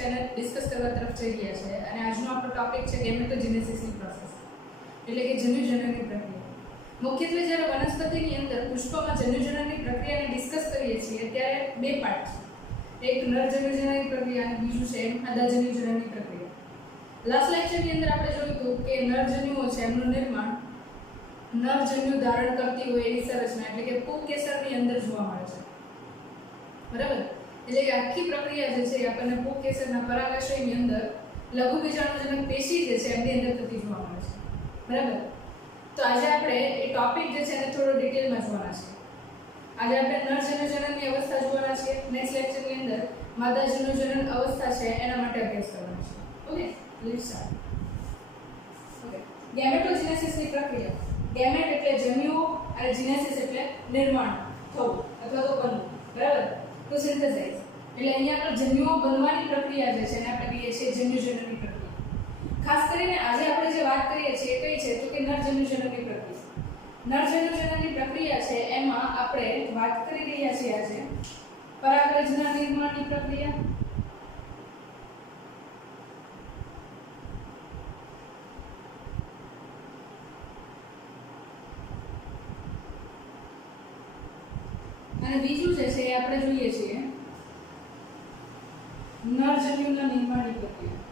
છે અને ડિસ્કસ કરવા તરફ જઈ રહ્યા છે અને આજનો આપણો ટોપિક છે ગેમેટોજેનેસિસની પ્રોસેસ, એટલે કે જન્યુજનનની પ્રક્રિયા. મુખ્યત્વે જ્યારે વનસ્પતિની અંદર પુષ્પમાં જન્યુજનનની પ્રક્રિયાને ડિસ્કસ કરીએ છીએ ત્યારે બે પાર્ટ છે, એક નર જન્યુજનનની પ્રક્રિયા અને બીજું છે માદા જન્યુજનનની પ્રક્રિયા. લાસ્ટ લેક્ચરની અંદર આપણે જોયું હતું કે નર જન્યુઓ છે એમનું નિર્માણ નર જન્યુ ધારણ કરતી હોય એવી સંરચના એટલે કે પુંકેસરની અંદર જોવા મળે છે, બરાબર. એટલે કે આખી પ્રક્રિયા જે છે એ આપણને પુંકેસરના પરાગાશયની અંદર લઘુબીજાણુજનક પેશી જે છે એમની અંદર થતી જોવા મળે છે, બરાબર. તો આજે આપણે એ ટોપિક જે છે એને થોડો ડિટેલમાં જોવાના છે. આજે આપણે નર જન્યુજનનની અવસ્થા જોવાના છે. નેક્સ્ટ લેક્ચરની અંદર માદા જન્યુજનન અવસ્થા છે એના માટે અભ્યાસ કરવાનો છે. Okay, let's start. ઓકે, ગેમેટોજેનેસિસની પ્રક્રિયા. ગેમેટ એટલે જન્યુઓ અને જીનેસિસ એટલે નિર્માણ થવું અથવા તો બનવું, બરાબર. ટુ સિન્થેસાઇઝ એટલે અહીંયા આપણે જન્યુઓ બનવાની પ્રક્રિયા જે છે એને આપણે કહીએ છીએ જન્યુજનનની પ્રક્રિયા. ખાસ કરીને આજે આપણે જે વાત કરીએ છીએ એ કઈ છે તો કે નર જન્યુજનનની પ્રક્રિયા. નર જન્યુજનનની પ્રક્રિયા છે એમાં આપણે વાત કરી રહ્યા છીએ આજે પરાગરજના નિર્માણની પ્રક્રિયા, અને બીજું જે છે એ આપણે જોઈએ છીએ નર જન્યુના નિર્માણની પ્રક્રિયા.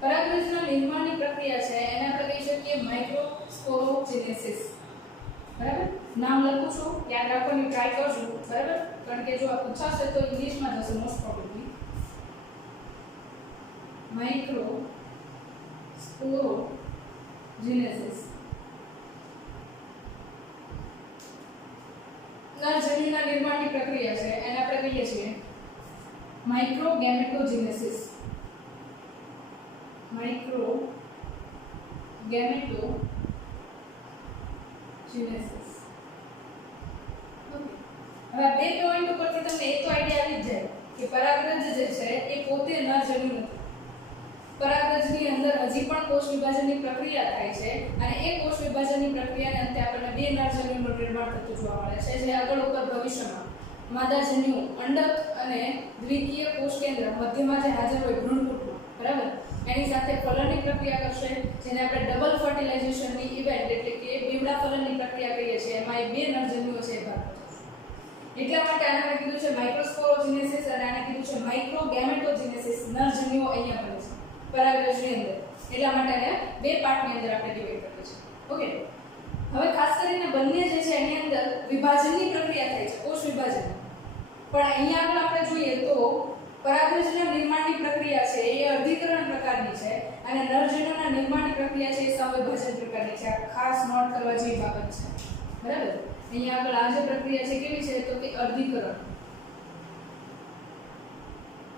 પરાગરજના નિર્માણની પ્રક્રિયા છે એને આપણે કહી શકીએ માઇક્રોસ્પોરોજેનેસિસ, બરાબર. નામ લખું છું, યાદ રાખવાની ટ્રાય કરજો, બરાબર. કારણ કે જો આ પૂછાશે તો ઇંગ્લિશમાં જશે મોસ્ટ પ્રોબેબલી. માઇક્રોસ્પોરોજેનેસિસ નર જન્યુના નિર્માણની પ્રક્રિયા છે એને આપણે કહીએ છીએ માઇક્રોગેમેટોજેનેસિસ. માઇક્રોગેમેટોજેનેસિસ. હવે બે પોઈન્ટ ઉપરથી તમને એક તો આઈડિયા આવી જ જાય કે પરાગરજ જે છે એ પોતે નર જન્યુ નથી. પરાગરજની અંદર હજી પણ કોષ વિભાજનની પ્રક્રિયા થાય છે અને એ કોષ વિભાજનની પ્રક્રિયાને અંતે આપણને બે નર જન્યુનું નિર્માણ થતું જોવા મળે છે, જે આગળ ઉપર ભવિષ્યમાં માદા જન્યુ અંડક અને દ્વિકીય કોષ કેન્દ્ર મધ્યમાં જે હાજર હોય ભ્રૂણપૂટમાં, બરાબર, એની સાથે ફલનની પ્રક્રિયા કરશે, જેને આપણે ડબલ ફર્ટિલાઇઝેશનની ઇવેન્ટ એટલે કે બીવડા ફલનની પ્રક્રિયા કહીએ છીએ. એમાં એ બે નર જન્યુઓ છે એ ભાગ ભજવશે. એટલા માટે આને કીધું છે માઇક્રોસ્પોરોજેનેસિસ અને આને કીધું છે માઇક્રોગેમેટોજેનેસિસ. નર જન્યુઓ અહીંયા બને છે પરાગરજની અંદર, એટલા માટે આને બે પાર્ટની અંદર આપણે ડિવાઈડ કરીએ છીએ. ઓકે, હવે ખાસ કરીને બંને જે છે એની અંદર વિભાજનની પ્રક્રિયા થાય છે, કોષ વિભાજન. પણ અહીંયા આગળ આપણે જોઈએ તો પરાગરજના નિર્માણની પ્રક્રિયા છે એ અર્ધીકરણ પ્રકારની છે અને નરજન્યુના નિર્માણની પ્રક્રિયા છે એ સમવિભાજન પ્રકારની છે. આ ખાસ નોટ કરવા જેવી બાબત છે, બરાબર. અહીંયા આગળ આ જે પ્રક્રિયા છે કેવી છે તો કે અર્ધીકરણ,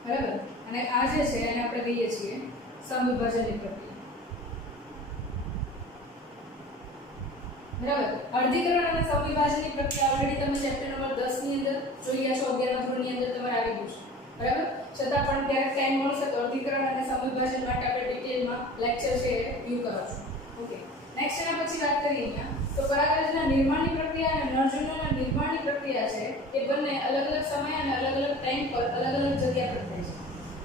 બરાબર, અને આ જે છે એને આપણે કહીએ છીએ સમવિભાજનની પ્રક્રિયા, બરાબર. અર્ધીકરણ અને સમવિભાજનની પ્રક્રિયા ઓલરેડી તમે ચેપ્ટર નંબર 10 ની અંદર જોઈ ગયા છો, 11મા ધોરણની અંદર તમારે આવી ગયું છે, બરાબર. છતાં પણ ક્યારેક ટાઈમ મળશે તો અર્ધીકરણ અને સમવિભાજન માટે આપણે ડિટેલમાં લેક્ચર છે એ વ્યૂ કરાવશું. ઓકે, નેક્સ્ટ એના પછી વાત કરીએ અહીંયા તો પરાગરજના નિર્માણની પ્રક્રિયા અને નરજન્યુના નિર્માણની પ્રક્રિયા છે એ બંને અલગ અલગ સમય અને અલગ અલગ ટાઈમ પર અલગ અલગ જગ્યા પર થાય છે,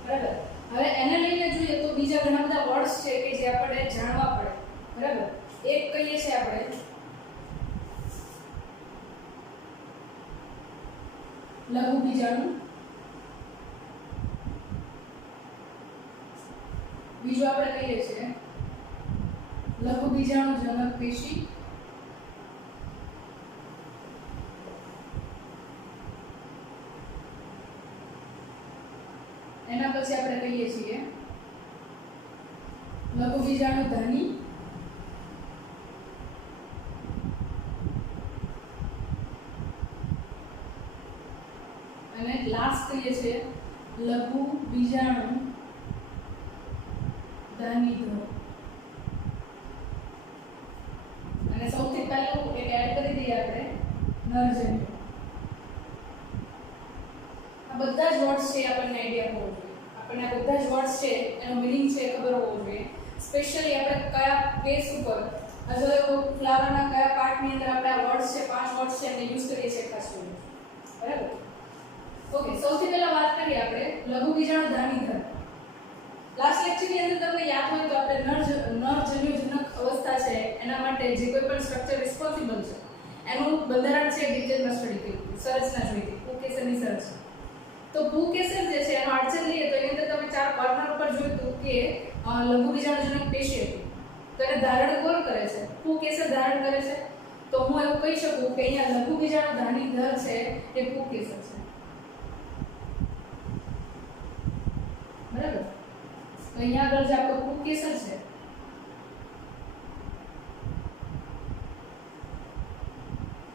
બરાબર. હવે એને લઈને જોઈએ તો બીજા ઘણા બધા વર્ડ્સ છે કે જે આપણે જાણવા પડે, બરાબર. એક કહીએ છીએ આપણે લઘુબીજાણુ, બીજું આપણે કહીએ છીએ લઘુબીજાણુજનક પેશી, એના પછી આપણે કહીએ છીએ લઘુબીજાણુધાની, અને લાસ્ટ કહીએ છીએ લઘુબીજાણુધાનીધર. અને સૌથી પહેલું એક એડ કરી દઈએ આપણે નરજન્યુ. આ બધા જ વર્ડ્સ છે આપણને આઈડિયા હોવો જોઈએ, આપણને આ બધા જ વર્ડ્સ છે એનો મીનિંગ છે ખબર હોવો જોઈએ. સ્પેશિયલી આપણે કયા કેસ ઉપર અથવા તો ફ્લાવરના કયા પાર્ટની અંદર આપણે આ વર્ડ્સ છે 5 વર્ડ્સ છે એને યુઝ કરીએ છીએ ખાસ કરીને બરાબર. ઓકે, સૌથી પહેલા વાત કરીએ આપણે લઘુ બીજાણુ ધાનીધર. લાસ્ટ લેક્ચરની અંદર તમને યાદ હોય તો આપણે નરજન્યુજનક અવસ્થા છે એના માટે જે કોઈ પણ સ્ટ્રક્ચર રિસ્પોન્સિબલ છે એનું બંધારણ છે ડિટેલમાં સ્ટડી કર્યું, સંરચના જોઈ હતી, પુંકેસરની સંરચના. તો પુંકેસર જે છે એનો આર્ચર લઈએ તો એની અંદર તમે 4 કોર્નર ઉપર જોયું હતું કે લઘુ બીજાણુજનક પેશી હતી. તો એને ધારણ કોણ કરે છે? પુંકેસર ધારણ કરે છે. તો હું એવું કહી શકું કે અહીંયા લઘુ બીજાણુ ધાનીધર છે એ પુંકેસર છે. બરાબર. તો અહીંયા આગળ જે આપણો પુંકેસર છે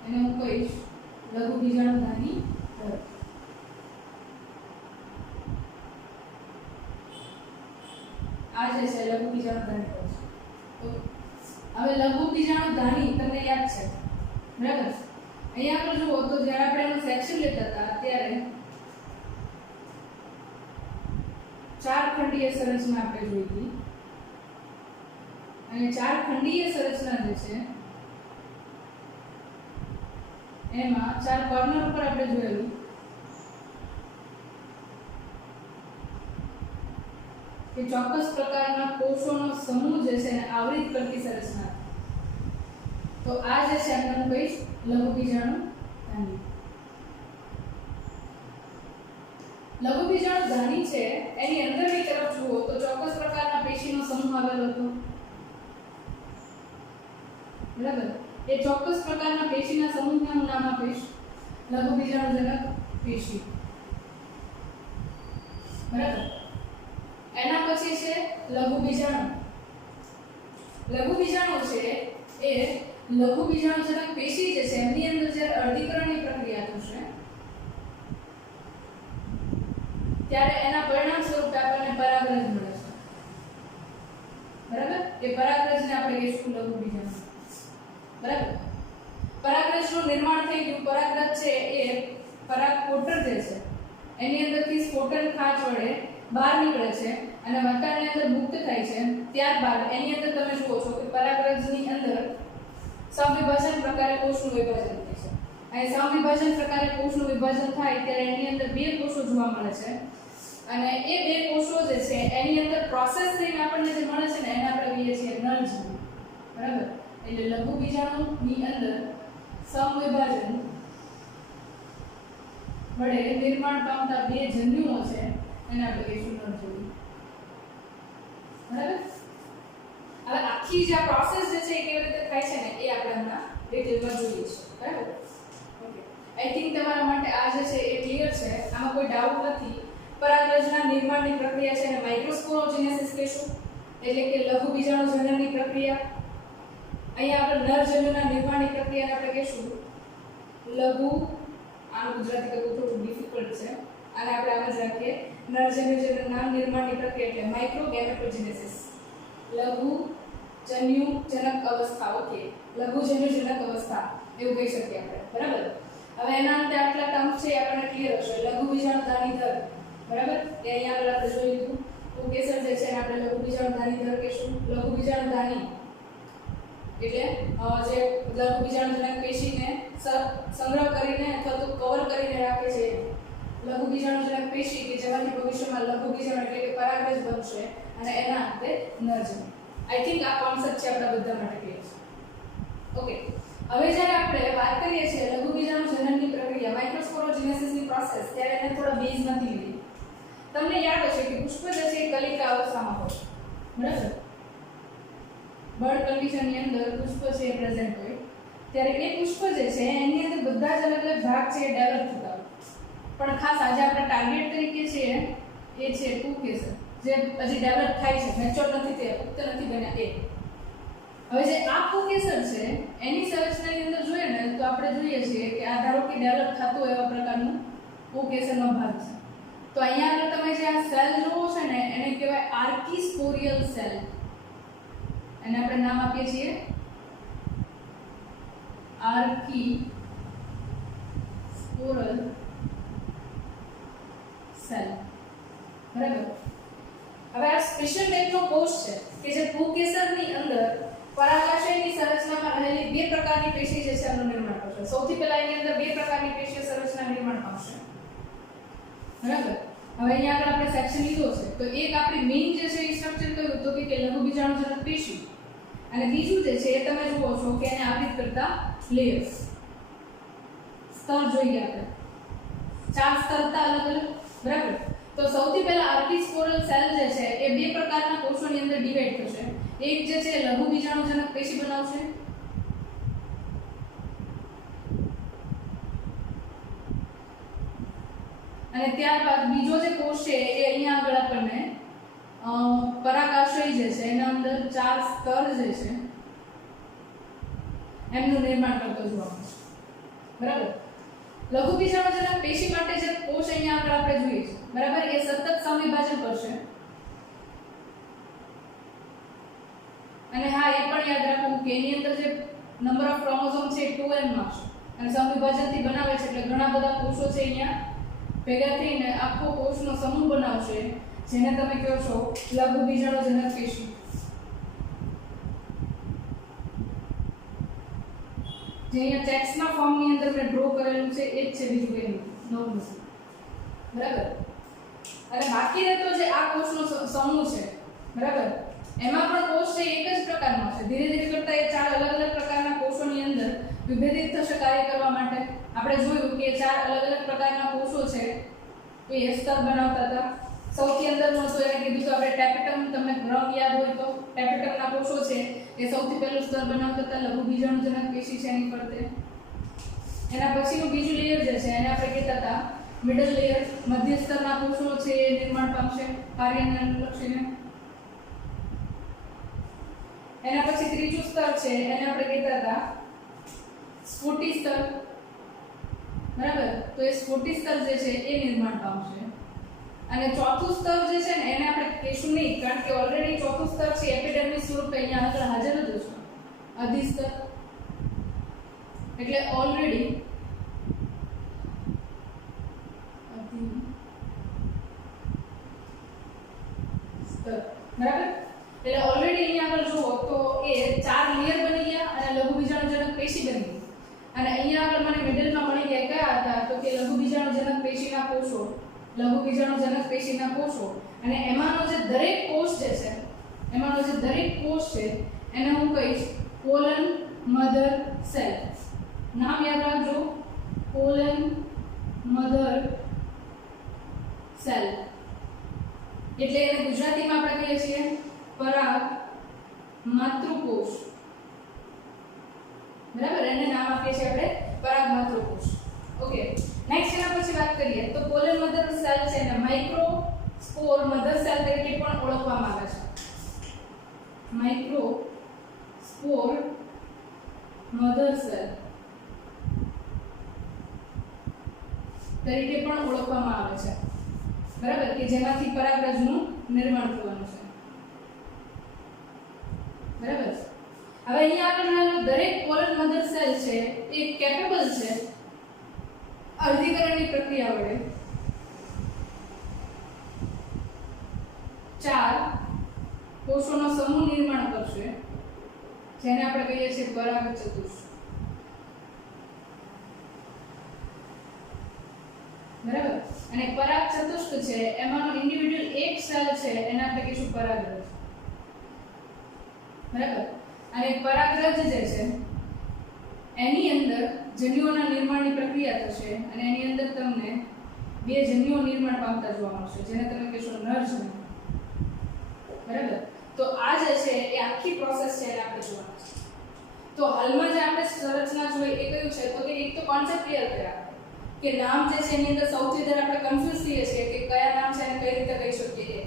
એને હું કહીશ લઘુ બીજાણુ ધાનીધર. આ જે છે લઘુ બીજાણુ ધાનીધર છે. તો હવે લઘુ બીજાણુ ધાની તમને યાદ છે બરાબર. અહીંયા આપણે જુઓ તો જ્યારે આપણે એનું સેક્શન લેતા હતા ત્યારે 4 ખંડીય સંરચના આપણે જોઈ હતી અને 4 ખંડીય સંરચના જે છે એમાં 4 કોર્નર ઉપર આપણે જોયેલું કે ચોક્કસ પ્રકારના કોષોનો સમૂહ જે છે એને આવરિત કરતી સંરચના. તો આ જે છે આપણે કહીશ લઘુ બીજાણુ ધાની. લઘુ બીજાણુ ધાની છે એની અંદરની તરફ જુઓ તો ચોક્કસ પ્રકારના પેશીનો સમૂહ આવેલો હતો બરાબર. એ ચોક્કસ પ્રકારના પેશીના સમૂહને હું નામ આપીશ લઘુ બીજાણુજનક પેશી બરાબર. એના પછી છે લઘુ બીજાણુ. લઘુ બીજાણુ છે એ લઘુ બીજાણુજનક પેશી જે છે એમની અંદર જ્યારે અર્ધીકરણની પ્રક્રિયા થશે ત્યારે એના પરિણામ સ્વરૂપે આપણને પરાગરજ મળે છે બરાબર. એ પરાગરજને આપણે કહીશું લઘુ બીજાણુ બરાબર. પરાગરજનું નિર્માણ થઈ ગયું. પરાગરજ છે એ પરાગકોટર જે છે એની અંદરથી સ્ફોટન ખાંચ વડે બહાર નીકળે છે અને વાતાવરણની અંદર મુક્ત થાય છે. ત્યારબાદ એની અંદર તમે જુઓ છો કે પરાગરજની અંદર સમવિભાજન પ્રકારે કોષનું વિભાજન થાય છે. અને સમવિભાજન પ્રકારે કોષનું વિભાજન થાય ત્યારે એની અંદર 2 કોષો જોવા મળે છે અને એ 2 કોષો જે છે એની અંદર પ્રોસેસ થઈને આપણને જે મળે છે ને એને આપણે કહીએ છીએ નરજન્યુ બરાબર. એટલે લઘુ બીજાણુની અંદર સમવિભાજન વડે નિર્માણ પામતા 2 જન્યુઓ છે એને આપણે કહીશું નરજન્યુ બરાબર. હવે આખી જે પ્રોસેસ જે છે એ કેવી રીતે થાય છે ને એ આપણે હમણાં ડિટેલમાં જોઈએ છીએ બરાબર. ઓકે, આઈ થિંક તમારા માટે આ જે છે એ ક્લિયર છે. આમાં કોઈ ડાઉટ નથી. પરાગરજના નિર્માણની પ્રક્રિયા છે એને માઇક્રોસ્પોરોજેનેસિસ કહીશું એટલે કે લઘુ બીજાણુજનનની પ્રક્રિયા. અહીંયા આપણે નરજન્યુના નિર્માણની પ્રક્રિયાને આપણે કહીશું લઘુ, આનું ગુજરાતી કરવું થોડું ડિફિકલ્ટ છે અને આપણે આમ જ રાખીએ નરજન્યુજનનના નિર્માણની પ્રક્રિયા એટલે માઇક્રોગેમેટોજેનેસિસ. લઘુ જન્યુજનક અવસ્થા. ઓકે, લઘુ જન્યુજનક અવસ્થા એવું કહી શકીએ આપણે બરાબર. હવે એના અંતે આટલા ટર્મ છે આપણને ક્લિયર હશે. લઘુ બીજાણુ ધાનીધર બરાબર. એ અહીંયા આગળ આપણે જોઈ લીધું. પુંકેસર જે છે એને આપણે લઘુ બીજાણુ ધાનીધર કહીશું. લઘુ બીજાણુ ધાની એટલે જે લઘુ બીજાણુજનક પેશીને સંગ્રહ કરીને અથવા તો કવર કરીને રાખે છે લઘુ બીજાણુજનક પેશી કે જેમાંથી ભવિષ્યમાં લઘુ બીજાણુ એટલે કે પરાગરજ બનશે અને એના અંતે નરજન્યુ. આઈ થિંક આ કોન્સેપ્ટ છે આપણા બધા માટે ક્લિયર છે. ઓકે, હવે જ્યારે આપણે વાત કરીએ છીએ લઘુ બીજાણુજનનની પ્રક્રિયા માઇક્રોસ્પોરોજેનેસિસની પ્રોસેસ ત્યારે એને થોડા બેઝમાંથી લીધી. તમને યાદ હશે કે પુષ્પ જે છે એ કલિકા અવસ્થામાં હોય બરાબર. બર્ડ કન્ડિશનની અંદર પુષ્પ છે એ પ્રેઝન્ટ હોય ત્યારે એ પુષ્પ જે છે એની અંદર બધા જ અલગ અલગ ભાગ છે એ ડેવલપ થતા હોય. પણ ખાસ આજે આપણે ટાર્ગેટ તરીકે છે એ છે પુંકેસર જે હજી ડેવલપ થાય છે, મેચ્યોર નથી, તે પુખ્ત નથી બન્યા એ. હવે જે આ પુંકેસર છે એની સંરચનાની અંદર જોઈએ ને તો આપણે જોઈએ છીએ કે આ ધારો કે ડેવલપ થતું એવા પ્રકારનું પુંકેસરનો ભાગ છે. તો અહીંયા આગળ તમે જે આ સેલ જોવો છો ને એને કહેવાય આર્કિસ્પોરિયલ સેલ. એને આપણે નામ આપીએ છીએ આર્કિસ્પોરલ સેલ બરાબર. હવે આ સ્પેશિયલ ટાઈપનો કોષ છે કે જે પુંકેસરની અંદર પરાગાશયની સંરચનામાં રહેલી બે પ્રકારની પેશી જે છે એનું નિર્માણ કરશે. સૌથી પહેલા એની અંદર બે પ્રકારની પેશી સંરચના નિર્માણ પામશે. બરાબર. હવે અહીંયા આગળ આપણે સેક્શન લીધો છે તો એક આપણી મેઇન જે છે એ સ્ટ્રક્ચર કયું તો કે લઘુ બીજાણુજનક પેશી, અને બીજું જે છે એ તમે જુઓ છો કે એને આવૃત કરતા લેયર્સ સ્તર જોઈએ આપણે. 4 સ્તર હતા અલગ અલગ. બરાબર. તો સૌથી પહેલા આર્કિસ્પોરલ સેલ જે છે એ બે પ્રકારના કોષોની અંદર ડિવાઈડ થશે. એક જે છે લઘુ બીજાણુજનક પેશી બનાવશે, અને ત્યારબાદ બીજો જે કોષ છે એ અહીંયા આગળ આપણને પરાગાશય જે છે એના અંદર 4 સ્તર જે છે એમનું નિર્માણ કરતો જોવા મળશે. બરાબર. લઘુ બીજાણુજનક પેશી માટે જે કોષ અહીંયા આગળ આપણે જોઈએ છે, બરાબર, એ સતત સમવિભાજન કરશે. અને હા, એ પણ યાદ રાખવું કે એની અંદર જે નંબર ઓફ ક્રોમોસોમ છે એ 2n માં છે, અને સમવિભાજનથી બનાવે છે એટલે ઘણા બધા કોષો છે અહીંયા ભેગા થઈને આખો કોષનો સમૂહ બનાવશે, જેને તમે કહો છો લઘુ બીજાણુજનક પેશી. જે અહીંયા ટેક્સ્ટના ફોર્મની અંદર મેં ડ્રો કરેલું છે એ જ છે, બીજું કંઈ નવું નથી. બરાબર. અને બાકી રહેતો જે આ કોષનો સમૂહ છે, બરાબર, એમાં પણ કોષ છે એક જ પ્રકારનો છે. ધીરે ધીરે કરતા એ 4 અલગ અલગ પ્રકારના કોષોની અંદર વિભેદિત થશે કાર્ય કરવા માટે. આપણે જોયું કે 4 અલગ અલગ પ્રકારના કોષો છે તો એ સ્તર બનાવતા હતા. સૌથી અંદરનો તો એને કીધું તો આપણે ટેપેટમ, તમને રંગ યાદ હોય તો ટેપેટમના કોષો છે એ સૌથી પહેલું સ્તર બનાવતા હતા લઘુ બીજાણુજનક પેશી છે એની ફરતે. એના પછીનું બીજું લેયર જે છે એને આપણે કહેતા હતા મિડલ લેયર. મધ્ય સ્તરના કોષો છે એ નિર્માણ પામશે કાર્યને અનુલક્ષીને. એના પછી ત્રીજું સ્તર છે એને આપણે કહેતા હતા સ્ફુટી સ્તર. બરાબર. તો એ સ્ફુટી સ્તર જે છે એ નિર્માણ પામશે. અને ચોથું સ્તર જે છે ને એને આપણે કહેશું નહીં, કારણ કે ઓલરેડી ચોથું સ્તર છે એપિડર્મિસ સ્વરૂપે અહીંયા આગળ હાજર જ છે. અધિસ્તર એટલે ઓલરેડી સ્તર. બરાબર. એટલે ઓલરેડી અહીંયા આગળ જુઓ તો એ 4 લેયર બની ગયા અને લઘુ બીજાણુજનક પેશી બની ગઈ. અને અહીંયા આગળ મને મિડલમાં મળી ગયા કયા હતા તો કે લઘુ બીજાણુજનક પેશીના કોષો, લઘુ બીજાણુજનક પેશીના કોષો. અને એમાંનો જે દરેક કોષ જે છે, એમાંનો જે દરેક કોષ છે એને હું કહીશ કોલન મધર સેલ. નામ યાદ રાખજો, કોલન મધર સેલ. એટલે એને ગુજરાતીમાં આપણે કહીએ છીએ પરાગ માતૃકોષ. બરાબર. એને નામ આપીએ છીએ આપણે પરાગ માતૃકોષ. ઓકે. નેક્સ્ટ એના પછી વાત કરીએ તો કોલન મધર સેલ છે ને માઇક્રો સ્પોર મધર સેલ તરીકે પણ ઓળખવામાં આવે છે. માઇક્રો સ્પોર મધર સેલ તરીકે પણ ઓળખવામાં આવે છે. બરાબર. કે જેમાંથી પરાગરજનું નિર્માણ થવાનું છે. બરાબર. હવે અહીંયા આગળ દરેક કોલન મધર સેલ છે એ કેપેબલ છે અર્ધીકરણની પ્રક્રિયા વડે 4 કોષોનો સમૂહ નિર્માણ કરશે, જેને આપણે કહીએ છીએ પરાગ ચતુષ્ક. બરાબર. અને પરાગ ચતુષ્ક છે એમાંનો ઇન્ડિવિડ્યુઅલ એક સેલ છે એને આપણે કહીશું પરાગરજ. બરાબર. અને પરાગરજ જે છે એની અંદર જન્યુઓના નિર્માણની પ્રક્રિયા થશે અને એની અંદર તમને 2 જન્યુઓ નિર્માણ પામતા જોવા મળશે, જેને તમે કહેશો નરજન્યુ. બરાબર. તો આ જે છે એ આખી પ્રોસેસ છે એને આપણે જોવાનું છે. તો હાલમાં જે આપણે સંરચના જોઈ એ કયું છે તો કે એક તો કોન્સેપ્ટ ક્લિયર કર્યા કે નામ જે છે એની અંદર સૌથી વધારે આપણે કન્ફ્યુઝ થઈએ છીએ કે કયા નામ છે અને કઈ રીતે કહી શકીએ.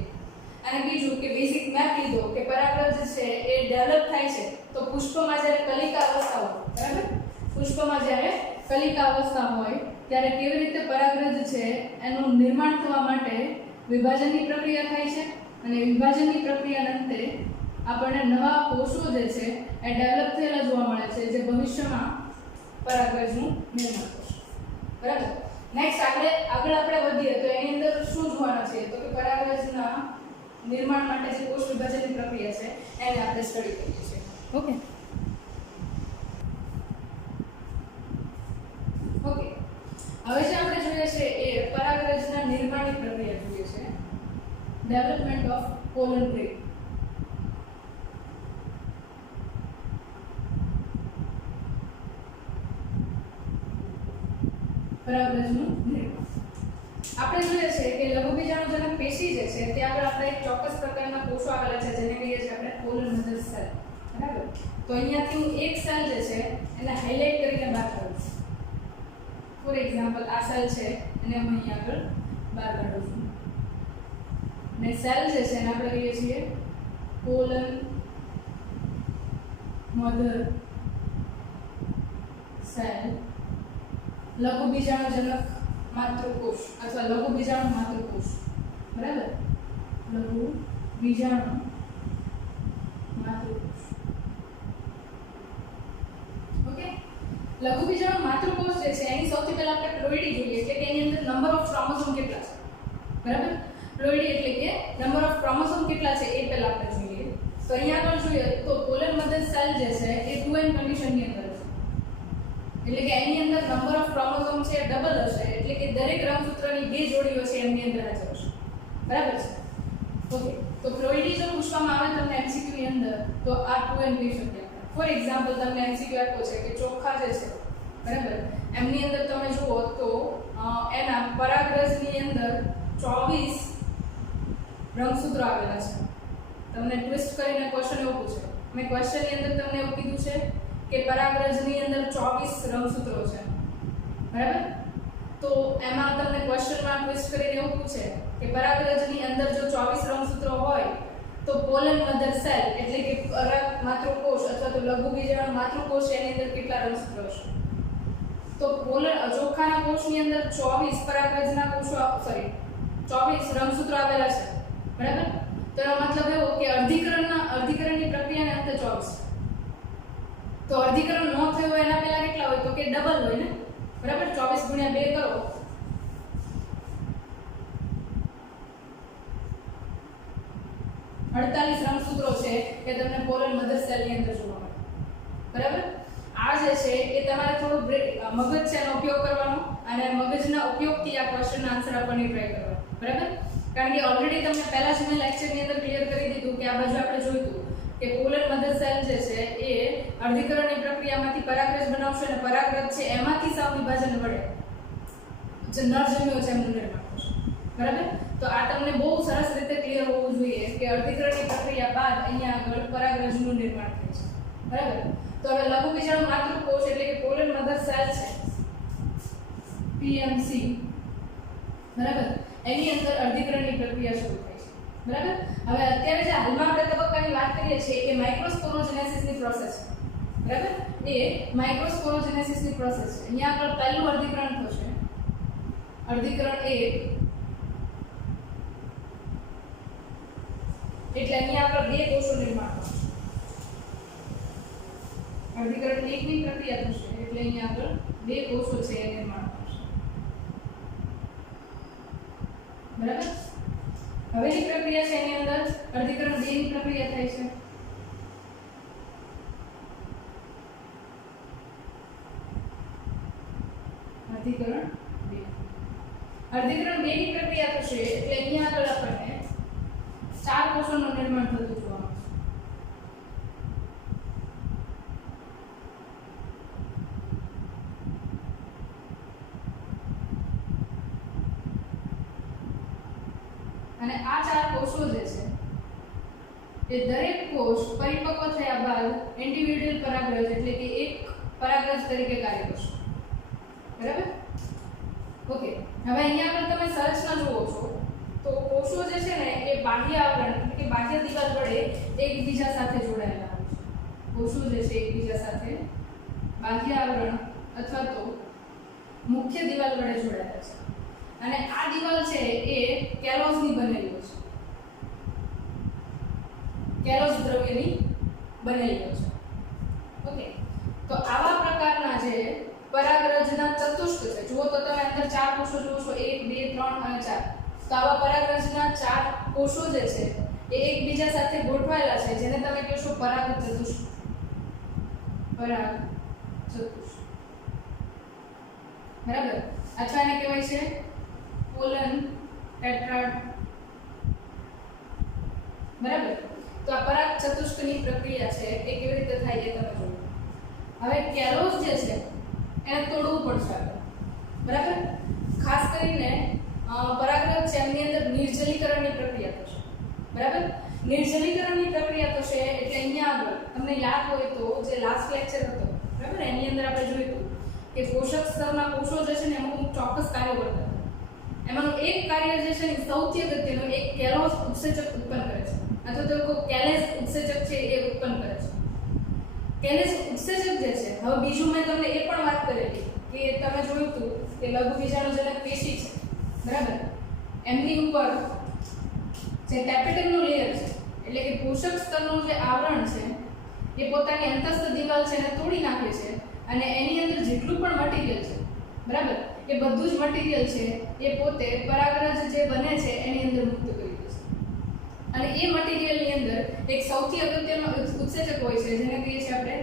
અને બીજું કે બેઝિક મેપ લીધો કે પરાગરજ છે એ ડેવલપ થાય છે તો પુષ્પમાં જ્યારે કલિકા અવસ્થા હોય, બરાબર, પુષ્પમાં જ્યારે કલિકા અવસ્થા હોય ત્યારે કેવી રીતે પરાગરજ છે એનું નિર્માણ થવા માટે વિભાજનની પ્રક્રિયા થાય છે, અને વિભાજનની પ્રક્રિયાના અંતે આપણને નવા કોષો જે છે એ ડેવલપ થયેલા જોવા મળે છે, જે ભવિષ્યમાં પરાગરજનું નિર્માણ કરશે. બરાબર. નેક્સ્ટ આગળ આપણે વધીએ તો એની અંદર શું જોવાના છે તો કે પરાગરજના નિર્માણ માટે જે કોષ વિભાજનની પ્રક્રિયા છે એને આપણે સ્ટડી કરીએ છીએ. ઓકે ઓકે હવે જે આપણે જોઈએ છે એ પરાગરજના નિર્માણની પ્રક્રિયા જોઈએ છે. Development of pollen grain. પરાગરજનું નિર્માણ આપણે જોઈએ છે કે લઘુબીજાણુજનક પેશી જે છે ત્યાં આગળ આપણે એક ચોક્કસ પ્રકારના કોષો આવેલા છે જેને કહીએ છીએ આપણે પોલન મધર સેલ. બરાબર. તો અહીંયાથી હું એક સેલ જે છે એને હાઇલાઇટ કરીને બહાર કાઢું છું. ફોર એક્ઝામ્પલ આ સેલ છે એને હું અહીં આગળ બહાર કાઢું છું. ને સેલ જે છે એને આપણે કહીએ છીએ પોલન મધર સેલ. લઘુબીજાણુજનક માતૃકોષ અથવા લઘુબીજાણુ માતૃકોષ. બરાબર. લઘુબીજાણુ માતૃકોષ. ઓકે લઘુબીજાણુ માતૃકોષ જે છે એની સૌથી પહેલા આપણે પ્લોઇડી જોઈએ એટલે કે એની અંદર નંબર ઓફ ક્રોમોસોમ કેટલા છે. બરાબર. પ્લોઇડી એટલે કે નંબર ઓફ ક્રોમોસોમ કેટલા છે એ પહેલા આપણે જોઈએ. તો અહીંયા આગળ જોઈએ તો પોલન મધર સેલ જે છે એ 2n કન્ડિશનની અંદર છે. એટલે કે એની અંદર નંબર ઓફ ક્રોમોસોમ છે ડબલ હશે એટલે કે દરેક રંગસૂત્રની બે જોડીઓ છે એમની અંદર હાજર હશે. બરાબર છે. ઓકે તો પ્લોઇડી જો પૂછવામાં આવે તમને MCQ ની અંદર તો આ 2n કહી શકીએ. ફોર એક્ઝામ્પલ તમને MCQ આપ્યો છે કે ચોખા જે છે બરાબર એમની અંદર તમે જુઓ તો એના પરાગરજની અંદર 24 રંગસૂત્રો આવેલા છે. તમને ટ્વિસ્ટ કરીને ક્વેશ્ચન એવું પૂછે. મેં ક્વેશ્ચનની અંદર તમને એવું કીધું છે કે પરાગરજની અંદર 24 રંગસૂત્રો છે. બરાબર. તો એમાં તમને ક્વેશ્ચનમાં ટ્વિસ્ટ કરીને એવું પૂછે કે પરાગરજની અંદર જો 24 રંગસૂત્રો હોય તો પોલન મધર સેલ એટલે કે પરાગ માતૃકોષ અથવા તો લઘુબીજાણુ માતૃકોષ એની અંદર કેટલા રંગસૂત્રો હશે. તો ચોખાના કોષની અંદર 24 પરાગરજના કોષો 24 રંગસૂત્રો આવેલા છે. બરાબર. તો એનો મતલબ એવો કે અર્ધીકરણની પ્રક્રિયાને અંતે 24. તો અર્ધીકરણ ન થયું હોય એના પહેલા કેટલા હોય તો કે ડબલ હોય ને. બરાબર. 24 ગુણ્યા 2 કરો અડતાલીસ રંગસૂત્રો છે એ તમને પોલન મધર સેલની અંદર જોવા મળે. બરાબર. આ જે છે એ તમારે થોડું મગજ છે એનો ઉપયોગ કરવાનો અને મગજના ઉપયોગથી આ ક્વેશ્ચનનો આન્સર આપવાની ટ્રાય કરવાનો. બરાબર. કારણ કે ઓલરેડી તમને પહેલા જ મેં લેક્ચરની અંદર ક્લિયર કરી દીધું કે આ બાજુ આપણે જોઈતું કે પોલન મધર સેલ જે છે એ અર્ધીકરણની પ્રક્રિયામાંથી પરાગરજ બનાવશે અને પરાગરજ છે એમાંથી સાવ વિભાજન વડે જે નરજન્યુઓ છે એમનું નિર્માણ થશે. બરાબર. તો આ તમને બહુ સરસ રીતે ક્લિયર હોવું જોઈએ કે અર્ધીકરણની પ્રક્રિયા બાદ અહીંયા આગળ પરાગરજનું નિર્માણ થાય છે. બરાબર. તો હવે લઘુબીજાણુ માતૃકોષ એટલે કે પોલન મધર સેલ છે PMC. બરાબર. એની અંદર અર્ધીકરણની પ્રક્રિયા શરૂ થાય છે. બરાબર. હવે અત્યારે જે હાલમાં આપણે તબક્કાની વાત કરીએ છીએ એ માઇક્રોસ્પોરોજેનેસિસની પ્રોસેસ છે. બરાબર. એ માઇક્રોસ્પોરોજેનેસિસની પ્રોસેસ છે. અહીંયા આગળ પહેલું અર્ધીકરણ થશે. અર્ધીકરણ 1 એટલે અહીંયા આગળ બે કોષો નિર્માણ થશે. અર્ધીકરણ 1 ની પ્રક્રિયા થશે એટલે અહીંયા આગળ બે કોષો છે એ નિર્માણ થશે. બરાબર. હવેની પ્રક્રિયા છે એની અંદર અર્ધીકરણ 2 ની પ્રક્રિયા થાય છે. અર્ધીકરણ 2 ની પ્રક્રિયા થશે એટલે અહીંયા આગળ આપણને 4 કોષોનું નિર્માણ થતું જોવા મળશે. અને આ 4 કોષો જે છે એ દરેક કોષ પરિપક્વ થયા બાદ ઇન્ડિવિડ્યુઅલ પરાગરજ એટલે કે એક પરાગરજ તરીકે કાર્ય કરશે. બરાબર. ઓકે હવે અહીંયા આગળ તમે સંરચના જુઓ છો તો કોષો જે છે ને એ બાહ્ય આવરણ એટલે કે બાહ્ય દિવાલ વડે એકબીજા સાથે જોડાયેલા હોય છે. કોષો જે છે એકબીજા સાથે બાહ્ય આવરણ અથવા તો મુખ્ય દિવાલ વડે જોડાયેલા છે. અને આ દિવાલ છે એ કેલોઝની બનેલી હોય છે. કેલોઝ દ્રવ્યની બનેલી હોય છે. ઓકે તો આવા પ્રકારના જે પરાગરજના ચતુષ્ક છે જુઓ તો તમે અંદર 4 કોષો જુઓ છો 1 2 3 અને 4. તો આવા પરાગરજના 4 કોષો જે છે એ એકબીજા સાથે ગોઠવાયેલા છે જેને તમે કહેશો પરાગ ચતુષ્ક. પરાગ ચતુષ્ક, બરાબર. અથવા એને કહેવાય છે પોલન ટેટ્રાડ, બરાબર. તો આ પરાગ ચતુષ્કની પ્રક્રિયા છે એ કેવી રીતે થાય એ તમે જોજો. હવે કેલોસ જે છે એને તોડવું પડશે, બરાબર. ખાસ કરીને પરાગરજ છે એમની અંદર નિર્જલીકરણની પ્રક્રિયા થશે, બરાબર. નિર્જલીકરણની પ્રક્રિયા થશે એટલે અહીંયા આગળ તમને યાદ હોય તો જે લાસ્ટ લેક્ચર હતો, બરાબર, એની અંદર આપણે જોયું કે પોષક સ્તરના કોષો જે છે ને અમુક ચોક્કસ કાર્યો કરતા હતા. એમાંનું એક કાર્ય જે છે ને સૌથી અગત્યનું એક કેલોસ ઉત્સેચક ઉત્પન્ન કરે છે, અથવા તો કોઈ કેલેસ ઉત્સેચક છે એ ઉત્પન્ન કરે છે. કેલેસ ઉત્સેચક જે છે, હવે બીજું મેં તમને એ પણ વાત કરેલી કે તમે જોયું હતું કે લઘુબીજાણુજનક પેશી છે, બરાબર, એમની ઉપર જે ટેપેટમનું લેયર છે એટલે કે પોષક સ્તરનું જે આવરણ છે એ પોતાની અંતસ્થ દિવાલ છે એને તોડી નાખે છે અને એની અંદર જેટલું પણ મટીરીયલ છે, બરાબર, એ બધું જ મટીરીયલ છે એ પોતે પરાગરજ જે બને છે એની અંદર મુક્ત કરી દે છે. અને એ મટીરીયલની અંદર એક સૌથી અગત્યનો ઉત્સેચક હોય છે જેને કહીએ છીએ આપણે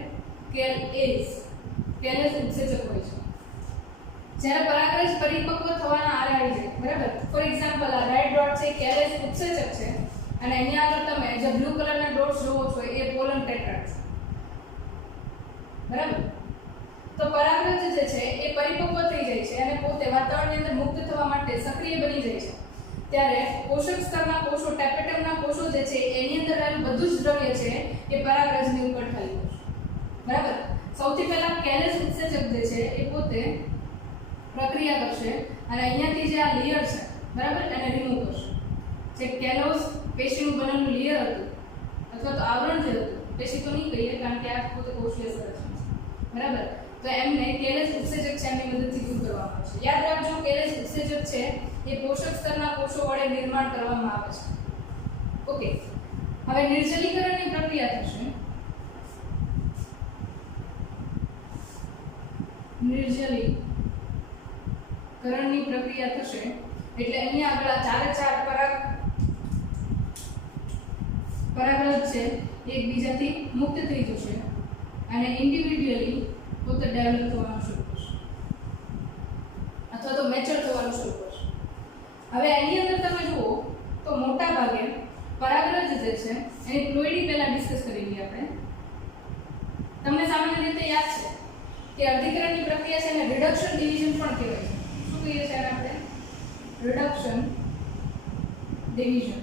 કેલેસ ઉત્સેચક હોય છે. જ્યારે પરાગરજ પરિપક્વ થવાના આરે આવી જાય, બરાબર, ફોર એક્ઝામ્પલ આ રેડ ડોટ છે કેલેસ ઉત્સેચક છે અને અહીંયા આગળ તમે જે બ્લુ કલરના ડોટ્સ જોવો છો એ પોલન ટેટ્રાડ છે, બરાબર. તો પરાગરજ જે છે એ પરિપક્વ થઈ જાય છે અને પોતે વાતાવરણની અંદર મુક્ત થવા માટે સક્રિય બની જાય છે. ત્યારે પોષક સ્તરના કોષો, ટેપેટમના કોષો જે છે એની અંદર રહેલું બધું જ દ્રવ્ય છે એ પરાગરજની ઉપર ખાલી કરશે, બરાબર. સૌથી પહેલા કેલેસ ઉત્સેચક જે છે એ પોતે પ્રક્રિયા કરશે અને અહીંયાથી જે આ લેયર છે, બરાબર, એને રિમૂવ કરશે. જે કેલોસ પેશીનું બનેલું લેયર હતું અથવા તો આવરણ જે હતું, પેશી તો નહીં કહીએ કારણ કે આ પોતે કોષીય સંરચના છે, બરાબર. તો એમને કેલેસ ઉત્સેચક છે એમની મદદથી દૂર કરવામાં આવશે. યાદ રાખજો કેલેસ ઉત્સેચક છે એ પોષક સ્તરના કોષો વડે નિર્માણ કરવામાં આવે છે. ઓકે, હવે નિર્જલીકરણની પ્રક્રિયા થશે. નિર્જલીકરણની પ્રક્રિયા થશે એટલે અહીંયા આગળ આ ચારે ચાર પરાગરજ છે એકબીજાથી મુક્ત થઈ જશે અને ઇન્ડિવિડ્યુઅલી પોતે ડેવલપ થવાનું શરૂ કરશે અથવા તો મેચ્યોર થવાનું શરૂ કરશે. હવે એની અંદર તમે જુઓ તો મોટા ભાગે પરાગરજ જે છે એની પ્લોઇડી પહેલા ડિસ્કસ કરી લઈએ આપણે. તમને સામાન્ય રીતે યાદ છે કે અર્ધીકરણની પ્રક્રિયા છે અને રિડક્શન ડિવિઝન પણ કહેવાય છે. શું કહીએ છીએ આપણે? રિડક્શન ડિવિઝન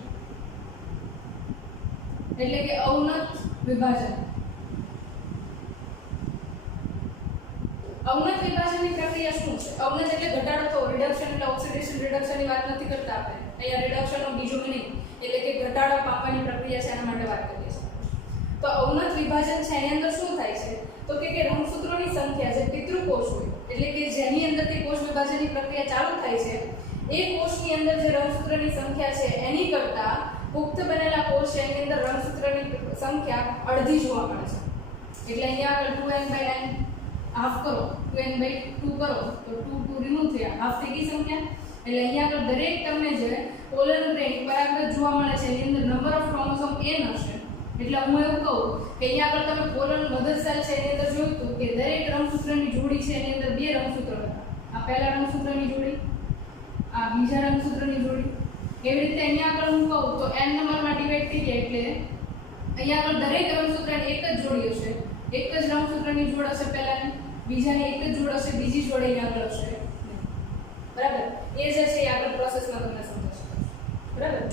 એટલે કે અવનત વિભાજન. અવનત વિભાજનની પ્રક્રિયા શું છે? અવનત એટલે ઘટાડો થવો, રિડક્શન એટલે ઓક્સિડેશન રિડક્શનની વાત નથી કરતા આપણે. અહીંયા રિડક્શનનો બીજો મીનિંગ એટલે કે ઘટાડો પામવાની પ્રક્રિયા છે, એના માટે વાત કરીએ છીએ. તો અવનત વિભાજન છે એની અંદર શું થાય છે તો કે રંગસૂત્રોની સંખ્યા જે પિતૃકોષ હોય એટલે કે જેની અંદરથી કોષ વિભાજનની પ્રક્રિયા ચાલુ થાય છે એ કોષની અંદર જે રંગસૂત્રની સંખ્યા છે એની કરતા પુખ્ત બનેલા કોષ છે એની અંદર રંગસૂત્રની સંખ્યા અડધી જોવા મળે છે. એટલે અહીંયા આગળ 2n/n હાફ કરો, 2n/2 કરો તો 2 રિમૂવ થયા, હાફ થઈ ગઈ સંખ્યા. એટલે અહીંયા આગળ દરેક તમને જે પોલન ગ્રેન પરાગરજ જોવા મળે છે એની અંદર નંબર ઓફ ક્રોમોસોમ n હશે. એટલે હું એવું કહું કે અહીંયા આગળ તમે પોલન મધર સેલ છે એની અંદર જોયું હતું કે દરેક રંગસૂત્રની જોડી છે એની અંદર બે રંગસૂત્રો હતા. આ પહેલા રંગસૂત્રની જોડી, આ બીજા રંગસૂત્રની જોડી. એવી રીતે અહીંયા આગળ હું કહું તો n નંબરમાં ડિવાઈડ થઈ જાય એટલે અહીંયા આગળ દરેક રંગસૂત્રની એક જ જોડી હશે. એક જ રંગસૂત્રની જોડ હશે પહેલાની, બીજાની એક જ જોડ હશે, બીજી જોડ અહીં આગળ હશે. બરાબર? એ જે છે એ આગળ પ્રોસેસમાં તમને સમજાશે. બરાબર?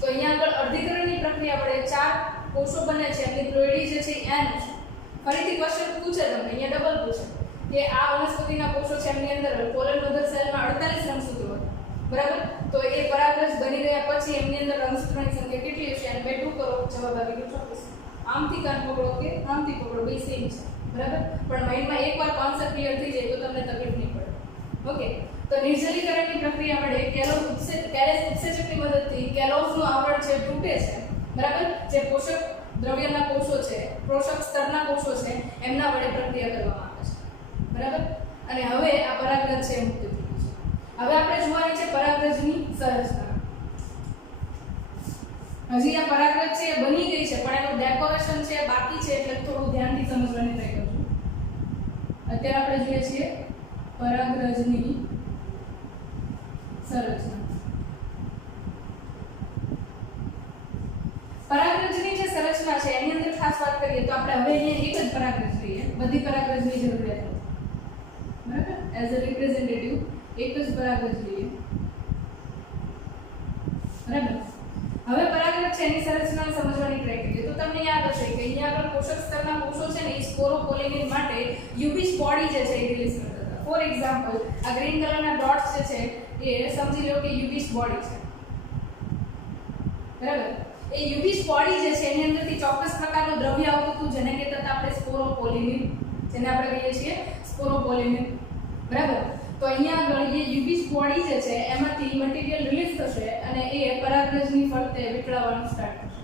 તો અહીંયા આગળ અર્ધીકરણની પ્રક્રિયા વડે ચાર કોષો બને છે, એમની પ્લોઇડી જે છે n છે. ફરીથી ક્વેશ્ચન પૂછે તમને, અહીંયા ડબલ પૂછે કે આ વનસ્પતિના કોષો છે એમની અંદર પોલન મધર સેલમાં 48 રંગસૂત્રો હતા. બરાબર? તો એ પરાગરજ બની ગયા પછી એમની અંદર રંગસૂત્રોની સંખ્યા કેટલી હશે અને 2 કરો, જવાબ આવી ગયો 24. આમથી કાન પકડો કે આમથી પકડો, બે સેમ છે. બરાબર? પણ માઇન્ડમાં એકવાર કોન્સેપ્ટ ક્લિયર થઈ જાય તો તમને તકલીફ નહીં પડે. ઓકે, તો નિર્જલીકરણની પ્રક્રિયા વડે કેલેસ ઉત્સેચકની મદદથી કેલોસનું આવરણ છે તૂટે છે. બરાબર? જે પોષક દ્રવ્યના કોષો છે, પોષક સ્તરના કોષો છે એમના વડે પ્રક્રિયા કરવામાં આવે છે. બરાબર? અને હવે આ પરાગરજ છે મુક્ત થઈ ગઈ છે. હવે આપણે જોવાની છે પરાગરજની સંરચના. હજી આ પરાગરજ છે એ બની ગઈ છે પણ એનું ડેકોરેશન છે બાકી છે એટલે થોડું ધ્યાનથી સમજવાની ટ્રાય કરજો. અત્યારે આપણે જોઈએ છીએ પરાગરજની સંરચના. પરાગરજની જે સંરચના છે એની અંદર ખાસ વાત કરીએ તો આપણે હવે અહીંયા એક જ પરાગરજ લઈએ, બધી પરાગરજની જરૂરિયાત નથી, બરાબર? એઝ અ રિપ્રેઝેન્ટેટિવ એક જ પરાગરજ લઈએ, બરાબર? હવે પરાગરજ છે એની સંરચના સમજવાની ટ્રાય કરીએ તો તમને યાદ હશે કે અહીંયા આગળ પોષક સ્તરના કોષો છે ને એ સ્પોરોપોલિનિન માટે યુવી બોડી જે છે એ રિલીઝ કરતા હતા. ફોર એક્ઝામ્પલ આ ગ્રીન કલરના ડોટ્સ જે છે એ સમજી લો કે યુવી બોડી છે, બરાબર? એ યુવી બોડી જે છે એની અંદરથી ચોક્કસ પ્રકારનું દ્રવ્ય આવતું હતું જેને કહેતા હતા આપણે સ્પોરોપોલિનિન, જેને આપણે કહીએ છીએ સ્પોરોપોલિનિન, બરાબર? તો અહીંયા આગળ એ યુવી બોડી જે છે એમાંથી મટીરીયલ રિલીઝ થશે અને એ પરાગરજની ફરતે વિખરાવવાનું સ્ટાર્ટ કરશે.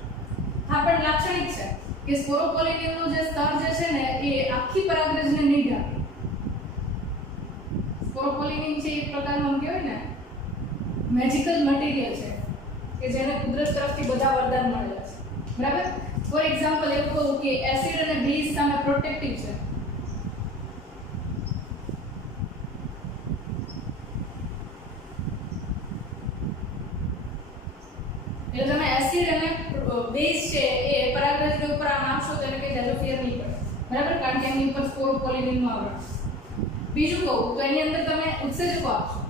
હા, પણ લાક્ષણિક છે કે સ્પોરોપોલિનિનનું જે સ્તર જે છે ને એ આખી પરાગરજને નહીં ઢાંકે. સ્પોરોપોલિનિન છે એક પ્રકારનું કહેવાય ને મેજિકલ મટીરીયલ છે કે જેને કુદરત તરફથી બધા વરદાન મળેલા છે, બરાબર? ફોર એક્ઝામ્પલ એવું કહું કે એસિડ અને બેઝ સામે પ્રોટેક્ટિવ છે. એટલે તમે એસિડ અને બેઝ છે એ પરાગરજની ઉપર આમ આપશો તો એને કઈ જાજો ફેર નહીં પડે, બરાબર? કારણ કે એની ઉપર સ્પોરોપોલિનિનનું આવરણ. બીજું કહું તો એની અંદર તમે ઉત્સેચકો આપશો,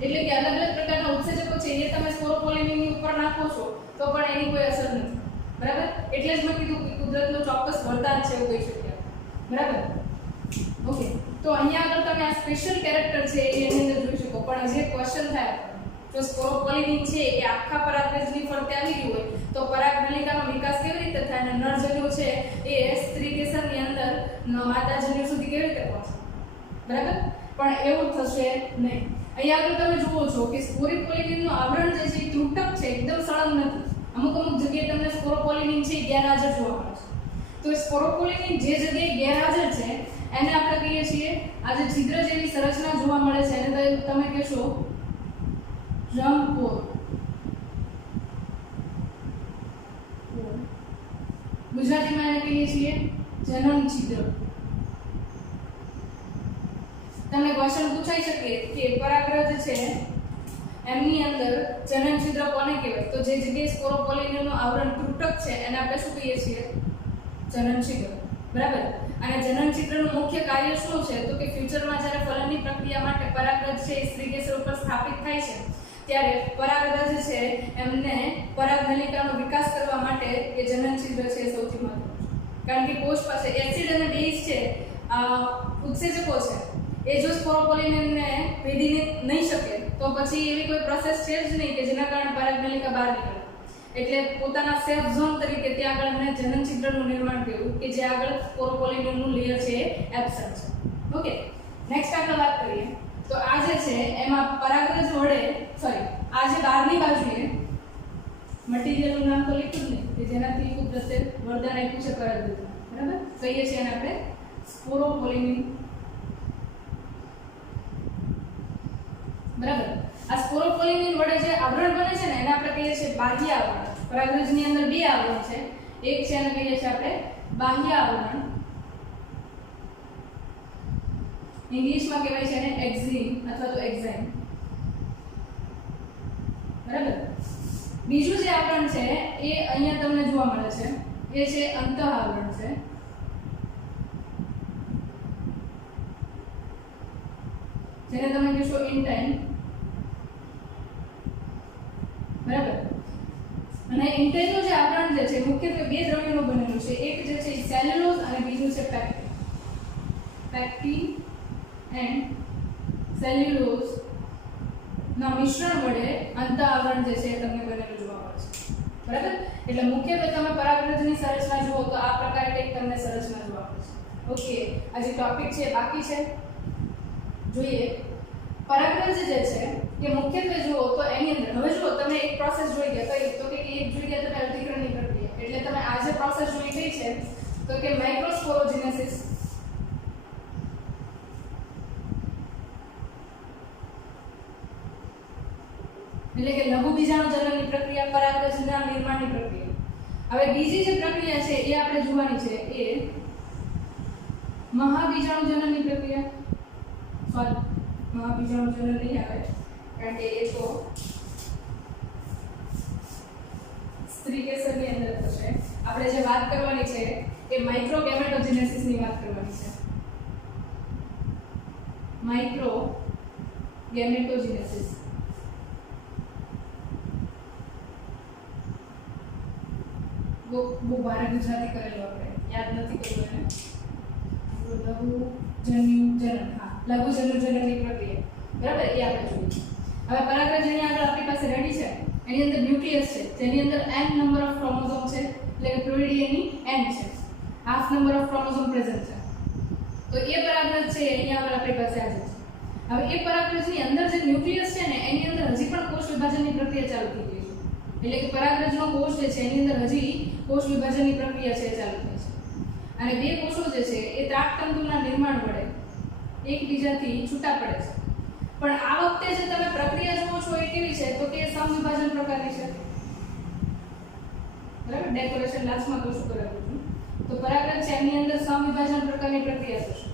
એટલે કે અલગ અલગ પ્રકારના ઉત્સેચકો છે એ તમે સ્પોરોપોલિનિનની ઉપર નાખો છો તો પણ એની કોઈ અસર નથી, બરાબર? એટલે જ મેં કીધું કે કુદરતનું ચોક્કસ વરદાન છે એવું કહી શકીએ, બરાબર? ઓકે, તો અહીંયા આગળ તમે આ સ્પેશિયલ કેરેક્ટર છે એ એની અંદર જોઈ શકો. પણ જે ક્વેશ્ચન થાય જો સ્પોરોપોલિનિન છે એ આખા પરાગરજની ફરતે આવી ગયું હોય તો પરાગનલિકાનો વિકાસ કેવી રીતે થાય અને નરજન્યુ છે એ સ્ત્રી કેસરની અંદર માદાજન્યુ સુધી કેવી રીતે પહોંચે, બરાબર? પણ એવું થશે નહીં. અહીંયા આગળ તમે જુઓ છો કે સ્પોરોપોલિનિનનું આવરણ જે છે એ ત્રુટક છે, એકદમ સળંગ નથી. અમુક જગ્યાએ તમને સ્પોરોપોલિનિન છે એ ગેરહાજર જોવા મળે છે. તો સ્પોરોપોલિનિન જે જગ્યાએ ગેરહાજર છે એને આપણે કહીએ છીએ આ જે છિદ્ર જેવી સંરચના જોવા મળે છે એને તમે કહેશો જમપોર. ગુજરાતીમાં એને કહીએ છીએ જનન છિદ્ર. તમને ક્વેશ્ચન પૂછાઈ શકે કે પરાગરજ છે એમની અંદર જનન છિદ્ર કોને કહેવાય? તો જે જગ્યાએ સ્પોરોપોલિનિનનું આવરણ ત્રુટક છે એને આપણે શું કહીએ છીએ? જનન છિદ્ર, બરાબર? અને જનન છિદ્રનું મુખ્ય કાર્ય શું છે? તો કે ફ્યુચરમાં જ્યારે ફલનની પ્રક્રિયા માટે પરાગરજ છે એ સ્ત્રીકેસર ઉપર સ્થાપિત થાય છે ત્યારે પરાગરજ છે એમને પરાગનલિકાનો વિકાસ કરવા માટે એ જનન છિદ્ર છે એ સૌથી મહત્વનું છે. કારણ કે કોષ પાસે એસિડ અને બેઝ છે ઉત્સેચકો છે એ જો સ્પોરોપોલિનિનને ભેદી નહીં શકે તો પછી એવી કોઈ પ્રોસેસ છે જ નહીં કે જેના કારણે પરાગનલિકા બહાર નીકળે. એટલે પોતાના સેફ ઝોન તરીકે ત્યાં આગળ એમણે જનન છિદ્રનું નિર્માણ કર્યું કે જે આગળ સ્પોરોપોલિનિનનું લેયર છે એ એબ્સન્ટ છે. ઓકે, નેક્સ્ટ આપણે વાત કરીએ તો આ જે છે એમાં પરાગરજ વડે આ જે બહારની બાજુએ મટીરીયલનું નામ તો લખ્યું જ નહીં કે જેનાથી કુદરતે વરદાન આપ્યું છે પરાગરજને, બરાબર? કહીએ છીએ એને આપણે સ્પોરોપોલિનિન, બરાબર? આ સ્પોરોપોલિનિન વડે જે આવરણ બને છે ને એને આપણે કહીએ છીએ બાહ્ય આવરણ. પરાગરજની અંદર બે આવરણ છે, એક છે એને કહીએ છીએ આપણે બાહ્ય આવરણ, ઇંગ્લિશમાં કહેવાય છે એને એક્ઝિન અથવા તો એક્ઝાઇન, બરાબર? બીજું જે આવરણ છે એ અહીંયા તમને જોવા મળે છે એ છે અંતઃ આવરણ છે, જેને તમે કહેશો ઇન્ટાઇન, બરાબર? અને ઇન્ટાઇનનું જે આવરણ જે છે મુખ્યત્વે બે દ્રવ્યોનું બનેલું છે, એક જે છે સેલ્યુલોઝ અને બીજું છે પેક્ટિન. પેક્ટિન એન્ડ સેલ્યુલોઝ ના મિશ્રણ વડે અંતઃ આવરણ જે છે તમને બનેલું જોવા મળે છે, બરાબર? એટલે મુખ્યત્વે તમે પરાગરજની સંરચના જુઓ તો આ પ્રકારે કંઈક તમને સંરચના જોવા મળે છે. ઓકે, આ જે ટોપિક છે બાકી છે જોઈએ. પરાગરજ જે છે એ મુખ્યત્વે જુઓ તો એની અંદર હવે જુઓ તમે એક પ્રોસેસ જોઈ ગયા કઈ તો કે એક જોઈ ગયા તમે અર્ધીકરણની પ્રક્રિયા, એટલે તમે આ જે પ્રોસેસ જોઈ ગઈ છે તો કે માઇક્રોસ્પોરોજેનેસિસ, એટલે કે લઘુ બીજાણુજનનની પ્રક્રિયા, પરાગરજના નિર્માણની પ્રક્રિયા. હવે બીજી જે પ્રક્રિયા છે એ આપણે જોવાની છે એ મહાબીજાણુજનનની પ્રક્રિયા. સોરી, મહાબીજાણુજનન નહીં આવે કારણ કે એ તો સ્ત્રી કેસરની અંદર થશે. આપણે જે વાત કરવાની છે એ માઇક્રોગેમેટોજેનેસિસની વાત કરવાની છે. માઇક્રોગેમેટોજેનેસિસ. બહુ ભારે ગુજરાતી કરેલું આપણે યાદ નથી કર્યું એને. લઘુજન્યુજનન. હા, લઘુજન્યુજનનની પ્રક્રિયા. બરાબર, એ આપણે જોઈએ. હવે પરાગરજની આગળ આપણી પાસે રેડી છે. એની અંદર ન્યુક્લિયસ છે જેની અંદર n નંબર ઓફ ક્રોમોઝોમ છે, એટલે કે પ્લોઇડી એની n છે, half number of chromosome present છે. તો એ પરાગરજ છે એની આગળ આપણી પાસે આજે છે. હવે એ પરાગરજની અંદર જે ન્યુક્લિયસ છે ને એની અંદર હજી પણ કોષ વિભાજનની પ્રક્રિયા ચાલુ થઈ ગઈ છે. એટલે કે પરાગરજનો કોષ જે છે એની અંદર હજી કોષ વિભાજનની પ્રક્રિયા છે ચાલુ થઈ છે. અને બે કોષો જે છે એ ત્રાકતંતુના નિર્માણ વડે એકબીજાથી છૂટા પડે છે. પણ આ વખતે જે તમે પ્રક્રિયા જુઓ છો એ કેવી છે તો કે સમવિભાજન પ્રકારની છે. બરાબર, ડેકોરેશન લાસ્ટમાં તો શું કરેલું છું તો પરાગરજ છે એની અંદર સમવિભાજન પ્રકારની પ્રક્રિયા થશે.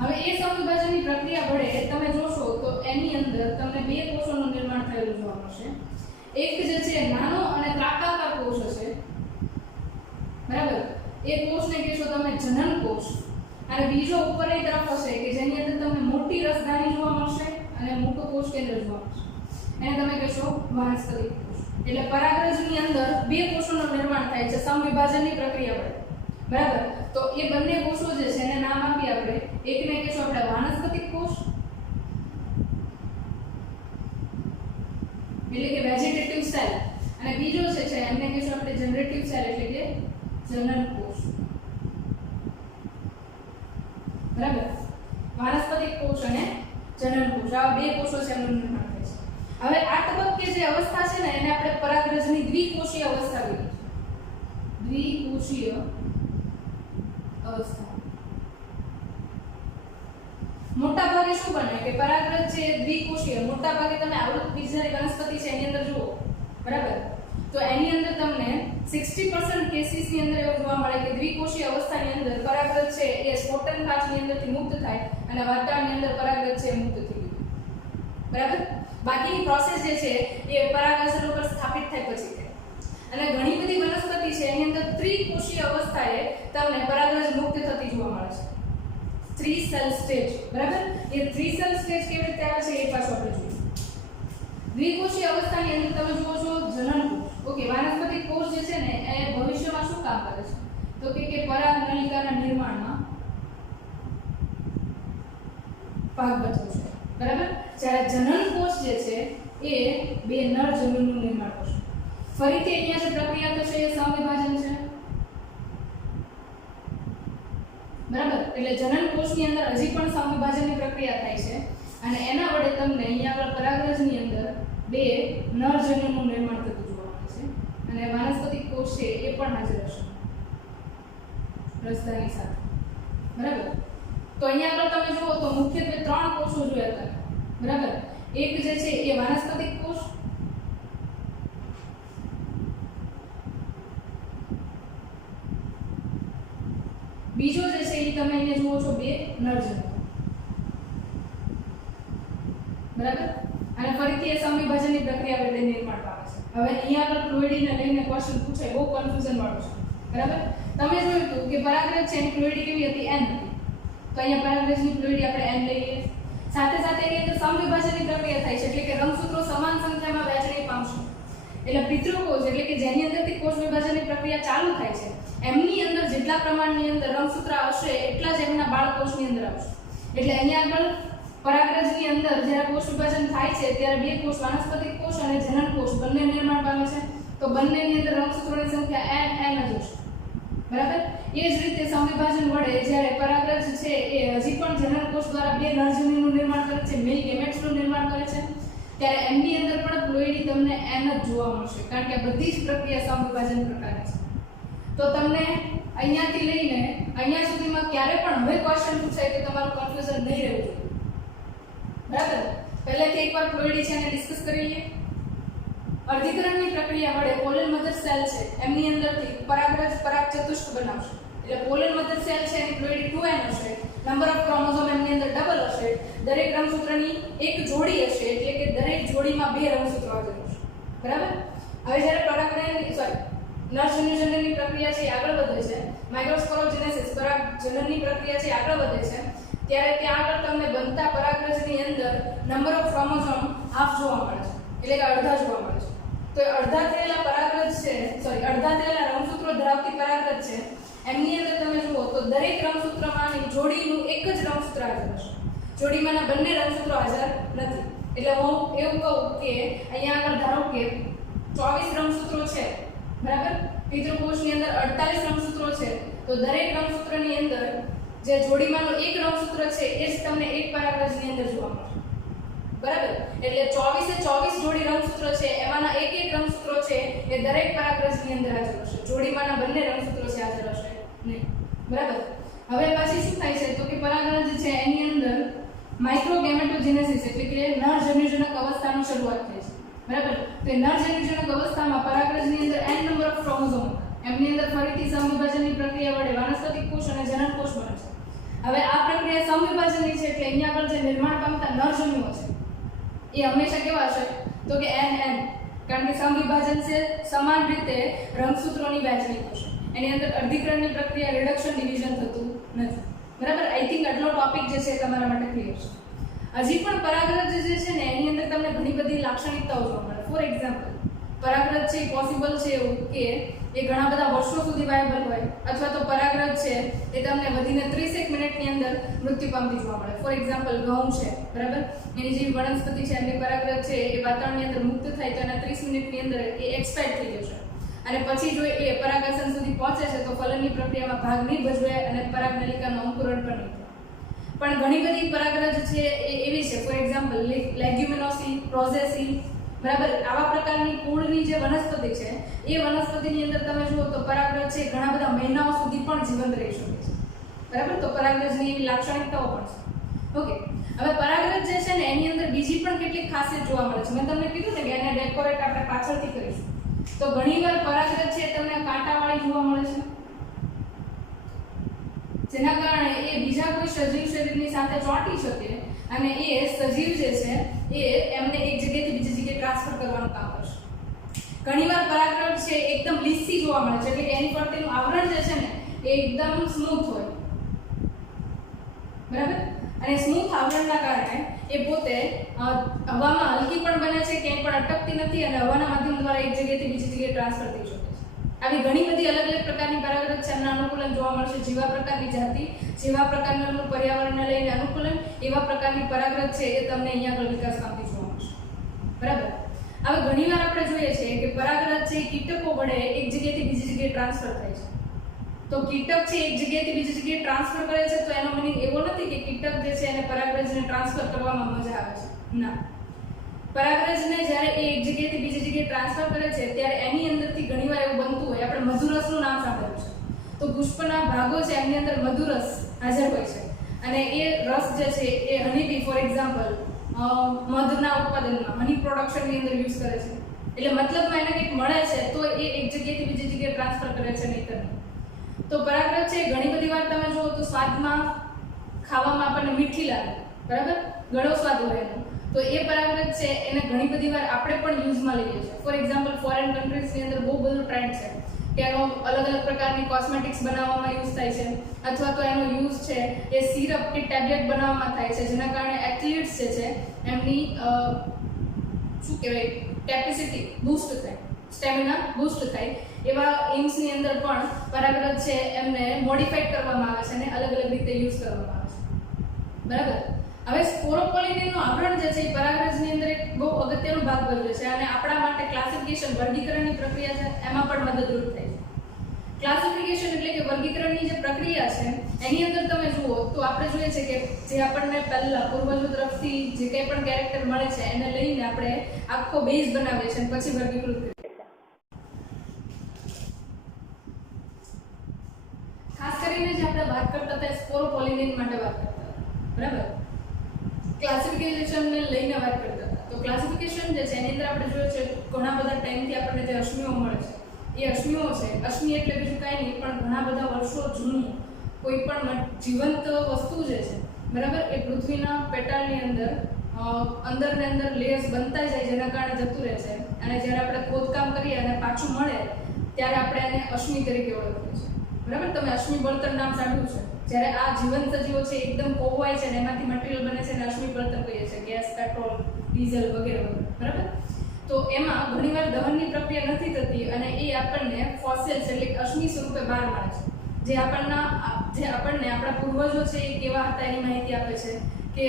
હવે એ સમવિભાજનની પ્રક્રિયા વડે તમે જોશો તો એની અંદર તમને બે કોષોનું નિર્માણ થયેલું જોવા મળશે. એક જે છે નાનો અને ત્રાકાકાર કોષ હશે. બરાબર, એ કોષને કહેશો તમે જનન કોષ. અને બીજો ઉપરની તરફ હશે કે જેની અંદર તમને મોટી રસધાની જોવા મળશે અને મોટો કોષ કેન્દ્ર જોવા મળશે. એને તમે કહેશો વાનસ્પતિક કોષ. એટલે પરાગરજની અંદર બે કોષોનું નિર્માણ થાય છે સમવિભાજનની પ્રક્રિયા વડે. બરાબર, તો એ બંને કોષો જે છે એને નામ આપી આપણે. એકને કહેશો આપણે વાનસ્પતિક કોષ એટલે કે વેજીટેટિવ સેલ, અને બીજો છે એમને કહેશો આપણે જનરેટિવ સેલ એટલે કે જનન કોષ. બરાબર, વાનસ્પતિક કોષ અને જનન કોષ આ બે કોષો છે એમનું નિર્માણ થાય છે. હવે આ તબક્કે જે અવસ્થા છે ને એને આપણે પરાગરજની દ્વિકોષીય અવસ્થા કહીએ છીએ. દ્વિકોષીય અવસ્થા. મોટા ભાગે શું બને કે પરાગરજ છે દ્વિકોષીય. મોટા ભાગે તમે આવૃત બીજધારી વનસ્પતિ છે એની અંદર જુઓ. બરાબર, તો એની અંદર તમને 60% કેસીસ ની અંદર એવું જોવા મળે કે દ્વિકોષીય અવસ્થાની અંદર પરાગરજ છે એ સ્ફોટન કાચની અંદરથી મુક્ત થાય અને વાતાવરણની અંદર પરાગરજ છે મુક્ત થઈ ગયું. બરાબર, બાકીની પ્રોસેસ જે છે એ પરાગાશર ઉપર સ્થાપિત થાય પછી થાય. અને ઘણી બધી વનસ્પતિ છે એની અંદર ત્રિકોષીય અવસ્થાએ તમને પરાગરજ મુક્ત થતી જોવા મળે છે. 3 સેલ સ્ટેજ. બરાબર, એ 3 સેલ સ્ટેજ કેવી રીતે આવે છે એ પાછું આપણે જોઈએ. દ્વિકોષીય અવસ્થાની અંદર તમે જુઓ છો જનન કોષ. ઓકે, વાનસ્પતિક કોષ જે છે ને એ ભવિષ્યમાં શું કામ કરે છે તો કે પરાગનલિકાના નિર્માણમાં ભાગ ભજવશે. બરાબર, જ્યારે જનન કોષ જે છે એ બે નર જનનનું નિર્માણ કરશે. ફરીથી અહીંયા જે પ્રક્રિયા થશે એ સમવિભાજન છે. બરાબર, એટલે જનન કોષની અંદર હજી પણ સમવિભાજનની પ્રક્રિયા થાય છે અને એના વડે તમને અહીંયા આગળ પરાગરજની અંદર બે નર જનનનું નિર્માણ થતું જોવા મળે છે. અને વાનસ્પતિક કોષ છે એ પણ હાજર હશે રસધાની સાથે. બરાબર, તો અહીંયા આગળ તમે જુઓ તો મુખ્યત્વે 3 કોષો જોયા હતા. બરાબર, એક જે છે એ વાનસ્પતિક કોષ, બીજો જે છે એ તમે અહીંયા જુઓ છો બે નરજનન. બરાબર, અને ફરીથી એ સમવિભાજનની પ્રક્રિયા વડે નિર્માણ પામે છે. હવે અહીંયા આગળ પ્લોઇડીને લઈને ક્વેશ્ચન પૂછાય, બહુ કન્ફ્યુઝન વાળો છે. બરાબર, તમે જોયું હતું કે પરાગરજ છે એની પ્લોઇડી કેવી હતી? n હતી. તો અહીંયા પરાગરજની પ્લોઇડી આપણે n લઈએ. સાથે સાથે એની અંદર સમવિભાજનની પ્રક્રિયા થાય છે એટલે કે રંગસૂત્રો સમાન સંખ્યામાં વહેંચણી પામશે. એટલે પિતૃકોષ એટલે કે જેની અંદરથી કોષ વિભાજનની પ્રક્રિયા ચાલુ થાય છે એમની અંદર જેટલા પ્રમાણની અંદર રંગસૂત્ર આવશે એટલા જ એમના બાળકોષની અંદર આવશે. એટલે અહીંયા આગળ પરાગરજની અંદર જ્યારે કોષ વિભાજન થાય છે ત્યારે બે કોષ વાનસ્પતિક કોષ અને જનન કોષ બંને નિર્માણ પામે છે. તો બંનેની અંદર રંગસૂત્રોની સંખ્યા n જ હશે. બરાબર, એ જ રીતે સમવિભાજન વડે જ્યારે પરાગરજ છે એ હજી પણ જનન કોષ દ્વારા બે નરજનીનું નિર્માણ કરે છે, મેલ ગેમેટ્સનું નિર્માણ કરે છે, ત્યારે એમની અંદર પણ પ્લોઇડી તમને n જ જોવા મળશે કારણ કે બધી જ પ્રક્રિયા સમવિભાજન પ્રકારની છે. તો તમને અહીંયાથી લઈને અહીંયા સુધીમાં ક્યારે પણ હવે ક્વેશ્ચન પૂછાય તો તમારું કન્ફ્યુઝન નહીં રહેવું જોઈએ. બરાબર? પહેલેથી એકવાર ફ્લુઇડ છે એને ડિસ્કસ કરી લઈએ. અર્ધીકરણની પ્રક્રિયા વડે પોલન મધર સેલ છે એમની અંદરથી પરાગરજ પરાગ ચતુષ્ક બનાવશે. એટલે પોલન મધર સેલ છે એની ફ્લુઇડ 2n હશે, નંબર ઓફ ક્રોમોઝોમ એમની અંદર ડબલ હશે, દરેક રંગસૂત્રની એક જોડી હશે, એટલે કે દરેક જોડીમાં 2 રંગસૂત્રો હાજર હશે. બરાબર? હવે જ્યારે નરજન્યુજનનની પ્રક્રિયા છે આગળ વધે છે, માઇક્રોસ્પોરોજેનેસિસ પરાગજનનની પ્રક્રિયા છે આગળ વધે છે, ત્યારે ત્યાં આગળ તમને બનતા પરાગરજની અંદર નંબર ઓફ ક્રોમોઝોમ હાફ જોવા મળે છે, એટલે કે અડધા જોવા મળે છે. તો અડધા થયેલા પરાગરજ છે, અડધા થયેલા રંગસૂત્રો ધરાવતી પરાગરજ છે એમની અંદર તમે જુઓ તો દરેક રંગસૂત્રમાંની જોડીનું એક જ રંગસૂત્ર હાજર હશે, જોડીમાંના બંને રંગસૂત્રો હાજર નથી. એટલે હું એવું કહું કે અહીંયા આગળ ધારો કે 24 રંગસૂત્રો છે, બરાબર? પિતૃકોષની અંદર 48 રંગસૂત્રો છે, તો દરેક રંગસૂત્રની અંદર જે જોડીમાંનો એક રંગસૂત્ર છે એ જ તમને એક પરાગરજની અંદર જોવા મળશે. બરાબર? એટલે 24 જોડી રંગસૂત્રો છે એમાંના એક રંગસૂત્રો છે એ દરેક પરાગરજની અંદર હાજર હશે, જોડીમાંના બંને રંગસૂત્રો છે હાજર હશે નહીં. બરાબર? હવે પછી શું થાય છે તો કે પરાગરજ છે એની અંદર માઇક્રોગેમેટોજેનેસિસ એટલે કે નરજન્યુજનક અવસ્થાની શરૂઆત થાય છે. બરાબર? તો નરજન્યુજનક અવસ્થામાં પરાગરજની અંદર n નંબર ઓફ ક્રોમોઝોમ એમની અંદર ફરીથી સમવિભાજનની પ્રક્રિયા વડે વાનસ્પતિક કોષ અને જનન કોષ બને છે. હવે આ પ્રક્રિયા સમવિભાજનની છે એટલે અહીંયા આગળ જે નિર્માણ પામતા નરજન્યુઓ છે એ હંમેશા કેવા હશે તો કે n કારણ કે સમવિભાજન છે સમાન રીતે રંગસૂત્રોની વહેંચણી થશે, એની અંદર અર્ધીકરણની પ્રક્રિયા રિડક્શન ડિવિઝન થતું નથી. બરાબર? આઈ થિંક આટલો ટોપિક જે છે તમારા માટે ક્લિયર છે. હજી પણ પરાગરજ જે છે ને એની અંદર તમને ઘણી બધી લાક્ષણિકતાઓ જોવા મળે. ફોર એક્ઝામ્પલ, પરાગરજ છે પોસિબલ છે એવું કે એ ઘણા બધા વર્ષો સુધી વાયબલ હોય, અથવા તો પરાગરજ છે એ તમને વધીને 30 મિનિટની અંદર મૃત્યુ પામતી જોવા મળે. ફોર એક્ઝામ્પલ ઘઉં છે, બરાબર? એની જે વનસ્પતિ છે એમની પરાગરજ છે એ વાતાવરણની અંદર મુક્ત થાય તો એના 30 મિનિટની અંદર એ એક્સપાયર થઈ જશે, અને પછી જો એ પરાગાસન સુધી પહોંચે છે તો ફલનની પ્રક્રિયામાં ભાગ નહીં ભજવે અને પરાગનલિકાનું અંકુરણ પણ નહીં થાય. પણ ઘણી બધી પરાગરજ છે એ એવી છે, ફોર એક્ઝામ્પલ લેગ્યુમિનોસી, રોઝેસી, બરાબર? આવા પ્રકારની કુળની જે વનસ્પતિ છે એ વનસ્પતિની અંદર તમે જુઓ તો પરાગરજ છે ઘણા બધા મહિનાઓ સુધી પણ જીવંત રહી શકે છે. બરાબર? તો પરાગરજની એવી લાક્ષણિકતાઓ પણ છે. ઓકે, હવે પરાગરજ જે છે ને એની અંદર બીજી પણ કેટલીક ખાસિયત જોવા મળે છે. મેં તમને કીધું ને કે એને ડેકોરેટ આપણે પાછળથી કરીશું. તો ઘણીવાર પરાગરજ છે તમને કાંટાવાળી જોવા મળે છે, જેના કારણે એ બીજા કોઈ સજીવ શરીરની સાથે ચોંટી શકે અને એ સજીવ જે છે એ એમને એક જગ્યાએથી બીજી જગ્યાએ ટ્રાન્સફર કરવાનું કામ કરશે. ઘણીવાર પરાગરજ છે એકદમ લીસી જોવા મળે છે, એટલે કે એની પરનું આવરણ જે છે ને એ એકદમ સ્મૂથ હોય. બરાબર? અને સ્મૂથ આવરણના કારણે એ પોતે હવામાં હલકી પણ બને છે, ક્યાંય પણ અટકતી નથી અને હવાના માધ્યમ દ્વારા એક જગ્યાએથી બીજી જગ્યાએ ટ્રાન્સફર થઈ શકે છે. આવી ઘણી બધી અલગ અલગ પ્રકારની પરાગરજ છે એમના અનુકૂલન જોવા મળશે. જેવા પ્રકારની જાતિ, જેવા પ્રકારનું પર્યાવરણને લઈને અનુકૂલન, એવા પ્રકારની પરાગરજ છે એ તમને અહીંયા આગળ વિકાસ પામતી જોવા મળશે. બરાબર? હવે ઘણીવાર આપણે જોઈએ છીએ કે પરાગરજ છે કીટકો વડે એક જગ્યાએથી બીજી જગ્યાએ ટ્રાન્સફર થાય છે. તો કીટક છે એક જગ્યાએથી બીજી જગ્યાએ ટ્રાન્સફર કરે છે તો એનો મીનિંગ એવો નથી કે કીટક જે છે એને પરાગરજને ટ્રાન્સફર કરવામાં મજા આવે છે. ના, પરાગરજને જ્યારે એ એક જગ્યાએથી બીજી જગ્યાએ ટ્રાન્સફર કરે છે ત્યારે એની અંદરથી ઘણીવાર એવું બનતું હોય, આપણે મધુરસનું નામ સાંભળ્યું છે, તો પુષ્પના ભાગો છે એમની અંદર મધુરસ હાજર હોય છે અને એ રસ જે છે એ હનીબી ફોર એક્ઝામ્પલ મધના ઉત્પાદનમાં હની પ્રોડક્શનની અંદર યુઝ કરે છે. એટલે મતલબમાં એને કંઈક મળે છે તો એ એક જગ્યાએથી બીજી જગ્યાએ ટ્રાન્સફર કરે છે, નહીંતર નહીં. તો પરાગરજ છે ઘણી બધી વાર તમે જુઓ તો સ્વાદમાં, ખાવામાં આપણને મીઠી લાગે, બરાબર? ઘણો સ્વાદ હોય એનો, તો એ પરાગરજ છે એને ઘણી બધી વાર આપણે પણ યુઝમાં લઈએ છીએ. ફોર એક્ઝામ્પલ ફોરેન કન્ટ્રીઝની અંદર બહુ બધું ટ્રેન્ડ છે કે એનો અલગ અલગ પ્રકારની કોસ્મેટિક્સ બનાવવામાં યુઝ થાય છે, અથવા તો એનો યુઝ છે એ સિરપ કે ટેબ્લેટ બનાવવામાં થાય છે, જેના કારણે એથ્લીટ્સ જે છે એમની શું કહેવાય કેપેસિટી બૂસ્ટ થાય, સ્ટેમિના બૂસ્ટ થાય. એવા એમ્સની અંદર પણ પરાગરજ છે એમને મોડિફાઈડ કરવામાં આવે છે અને અલગ અલગ રીતે યુઝ કરવામાં આવે છે. બરાબર? હવે સ્પોરોપોલિનનું આવરણ જે છે એ પરાગરજની અંદર એક બહુ અગત્યનો ભાગ ભજવે છે અને આપણા માટે ક્લાસિફિકેશન, વર્ગીકરણની પ્રક્રિયા છે એમાં પણ મદદરૂપ થાય છે. ક્લાસિફિકેશન એટલે કે વર્ગીકરણની જે પ્રક્રિયા છે એની અંદર તમે જુઓ તો આપણે જોઈએ છે કે જે આપણને પહેલા પૂર્વજો તરફથી જે કંઈ પણ કેરેક્ટર મળે છે એને લઈને આપણે આખો બેઝ બનાવીએ છીએ અને પછી વર્ગીકૃત કરીએ. બરાબર. ક્લાસિફિકેશનને લઈને વાત કરતા હતા. તો ક્લાસિફિકેશન જે છે એની અંદર આપણે જોયું છે ઘણા બધા ટાઈમથી આપણને જે અશ્મિઓ મળે છે એ અશ્મિઓ છે. અશ્મિ એટલે બીજું કાંઈ નહીં પણ ઘણા બધા વર્ષો જૂની કોઈ પણ જીવંત વસ્તુ જે છે બરાબર એ પૃથ્વીના પેટાળની અંદર અંદર લેયર્સ બનતા જાય જેના કારણે જતું રહે છે અને જ્યારે આપણે ખોદકામ કરીએ અને પાછું મળે ત્યારે આપણે એને અશ્મિ તરીકે ઓળખીએ છીએ. બરાબર. તમે અશ્મિ બળતણ નામ સાંભળ્યું છે. જ્યારે આ જીવંત સજીવો છે એકદમ કોવાય છે અને એમાંથી મટીરિયલ બને છે અને અશ્મિ બળતણ કહીએ છીએ. ગેસ, પેટ્રોલ, ડીઝલ વગેરે વગેરે. બરાબર. તો એમાં ઘણીવાર દહનની પ્રક્રિયા નથી થતી અને એ આપણને ફોસિલ્સ એટલે અશ્મિ સ્વરૂપે બહાર મળે છે. જે આપણને આપણા પૂર્વજો છે એ કેવા હતા એની માહિતી આપે છે કે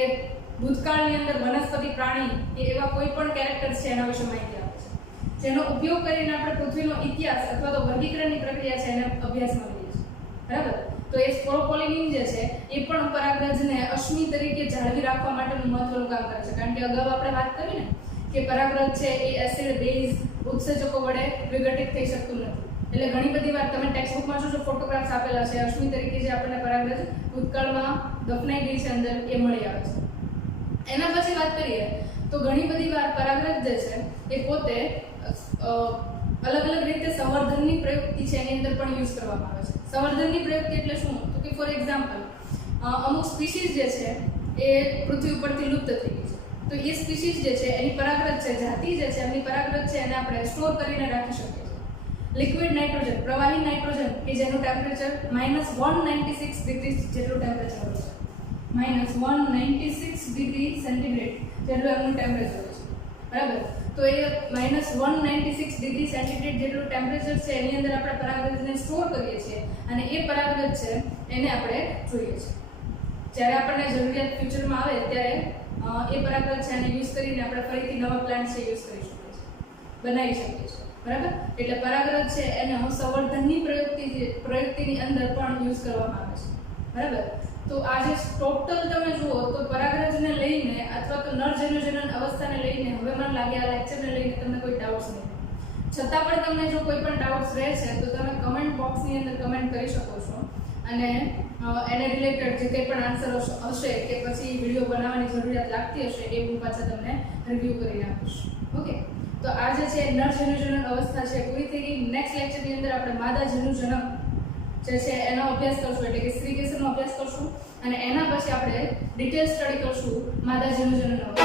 ભૂતકાળની અંદર વનસ્પતિ, પ્રાણી એ એવા કોઈ પણ કેરેક્ટર્સ છે એના વિશે માહિતી આપે છે. જેનો ઉપયોગ કરીને આપણે પૃથ્વીનો ઇતિહાસ અથવા તો વર્ગીકરણની પ્રક્રિયા છે એને અભ્યાસમાં લઈએ છીએ. બરાબર. તો એ સ્પોરોપોલિનિંગ જે છે એ પણ પરાગરજને અશ્મિ તરીકે જાળવી રાખવા માટેનું મહત્વનું કામ કરે છે. કારણ કે અગાઉ આપણે વાત કરી ને કે પરાગરજ છે એ એસિડ, બેઝ, ઉત્સેચકો વડે વિઘટિત થઈ શકતું નથી. એટલે ઘણી બધી વાર તમે ટેક્સ્ટ બુકમાં જોશો ફોટોગ્રાફ્સ આપેલા છે અશ્મિ તરીકે જે આપણને પરાગરજ ભૂતકાળમાં દફનાઈ ગઈ છે અંદર એ મળી આવે છે. એના પછી વાત કરીએ તો ઘણી બધી વાર પરાગરજ જે છે એ પોતે અલગ અલગ રીતે સંવર્ધનની પ્રયુક્તિ છે એની અંદર પણ યુઝ કરવામાં આવે છે. સંવર્ધનની પ્રયુક્તિ એટલે શું? તો કે ફોર એક્ઝામ્પલ અમુક સ્પીસીસ જે છે એ પૃથ્વી ઉપરથી લુપ્ત થઈ ગઈ છે. તો એ સ્પીસીસ જે છે એની પરાગરજ છે, જાતિ જે છે એમની પરાગરજ છે એને આપણે સ્ટોર કરીને રાખી શકીએ છીએ. લિક્વિડ નાઇટ્રોજન, પ્રવાહી નાઇટ્રોજન કે જેનું ટેમ્પરેચર -196 ડિગ્રી જેટલું ટેમ્પરેચર હોય છે. -196 ડિગ્રી સેન્ટીગ્રેડ જેટલું એમનું ટેમ્પરેચર હોય છે. બરાબર. તો એ -196 ડિગ્રી સેન્ટીગ્રેડ જેટલું ટેમ્પરેચર છે એની અંદર આપણે પરાગરજને સ્ટોર કરીએ છીએ અને એ પરાગરજ છે એને આપણે જોઈએ છીએ. જ્યારે આપણને જરૂરિયાત ફ્યુચરમાં આવે ત્યારે એ પરાગરજ છે એને યુઝ કરીને આપણે ફરીથી નવા પ્લાન્ટ છે યુઝ કરી શકીએ છીએ, બનાવી શકીએ છીએ. બરાબર. એટલે પરાગરજ છે એને સંવર્ધનની પ્રયુક્તિની અંદર પણ યુઝ કરવામાં આવે છે. બરાબર. તો આ જે ટોટલ તમે જુઓ તો પરાગરજને લઈને અથવા તો નરજન્યુજનન અવસ્થાને લઈને હવે મને લાગે આ લેક્ચરને લઈને તમને કોઈ ડાઉટ્સ નહીં. છતાં પણ તમને જો કોઈ પણ ડાઉટ્સ રહે છે તો તમે કમેન્ટ બોક્સની અંદર કમેન્ટ કરી શકો છો અને એને રિલેટેડ જે કંઈ પણ આન્સર હશે કે પછી વિડીયો બનાવવાની જરૂરિયાત લાગતી હશે એ હું પાછા તમને રિવ્યૂ કરીને આપીશ. ઓકે. તો આ જે છે નરજન્યુજનન અવસ્થા છે પૂરી થઈ ગઈ. નેક્સ્ટ લેક્ચરની અંદર આપણે માદા જન્યુજનન જે છે એનો અભ્યાસ કરશું એટલે કે સ્ત્રીકેસરનો અભ્યાસ કરશું અને એના પછી આપણે ડિટેલ સ્ટડી કરશું માદા જન્યુજનન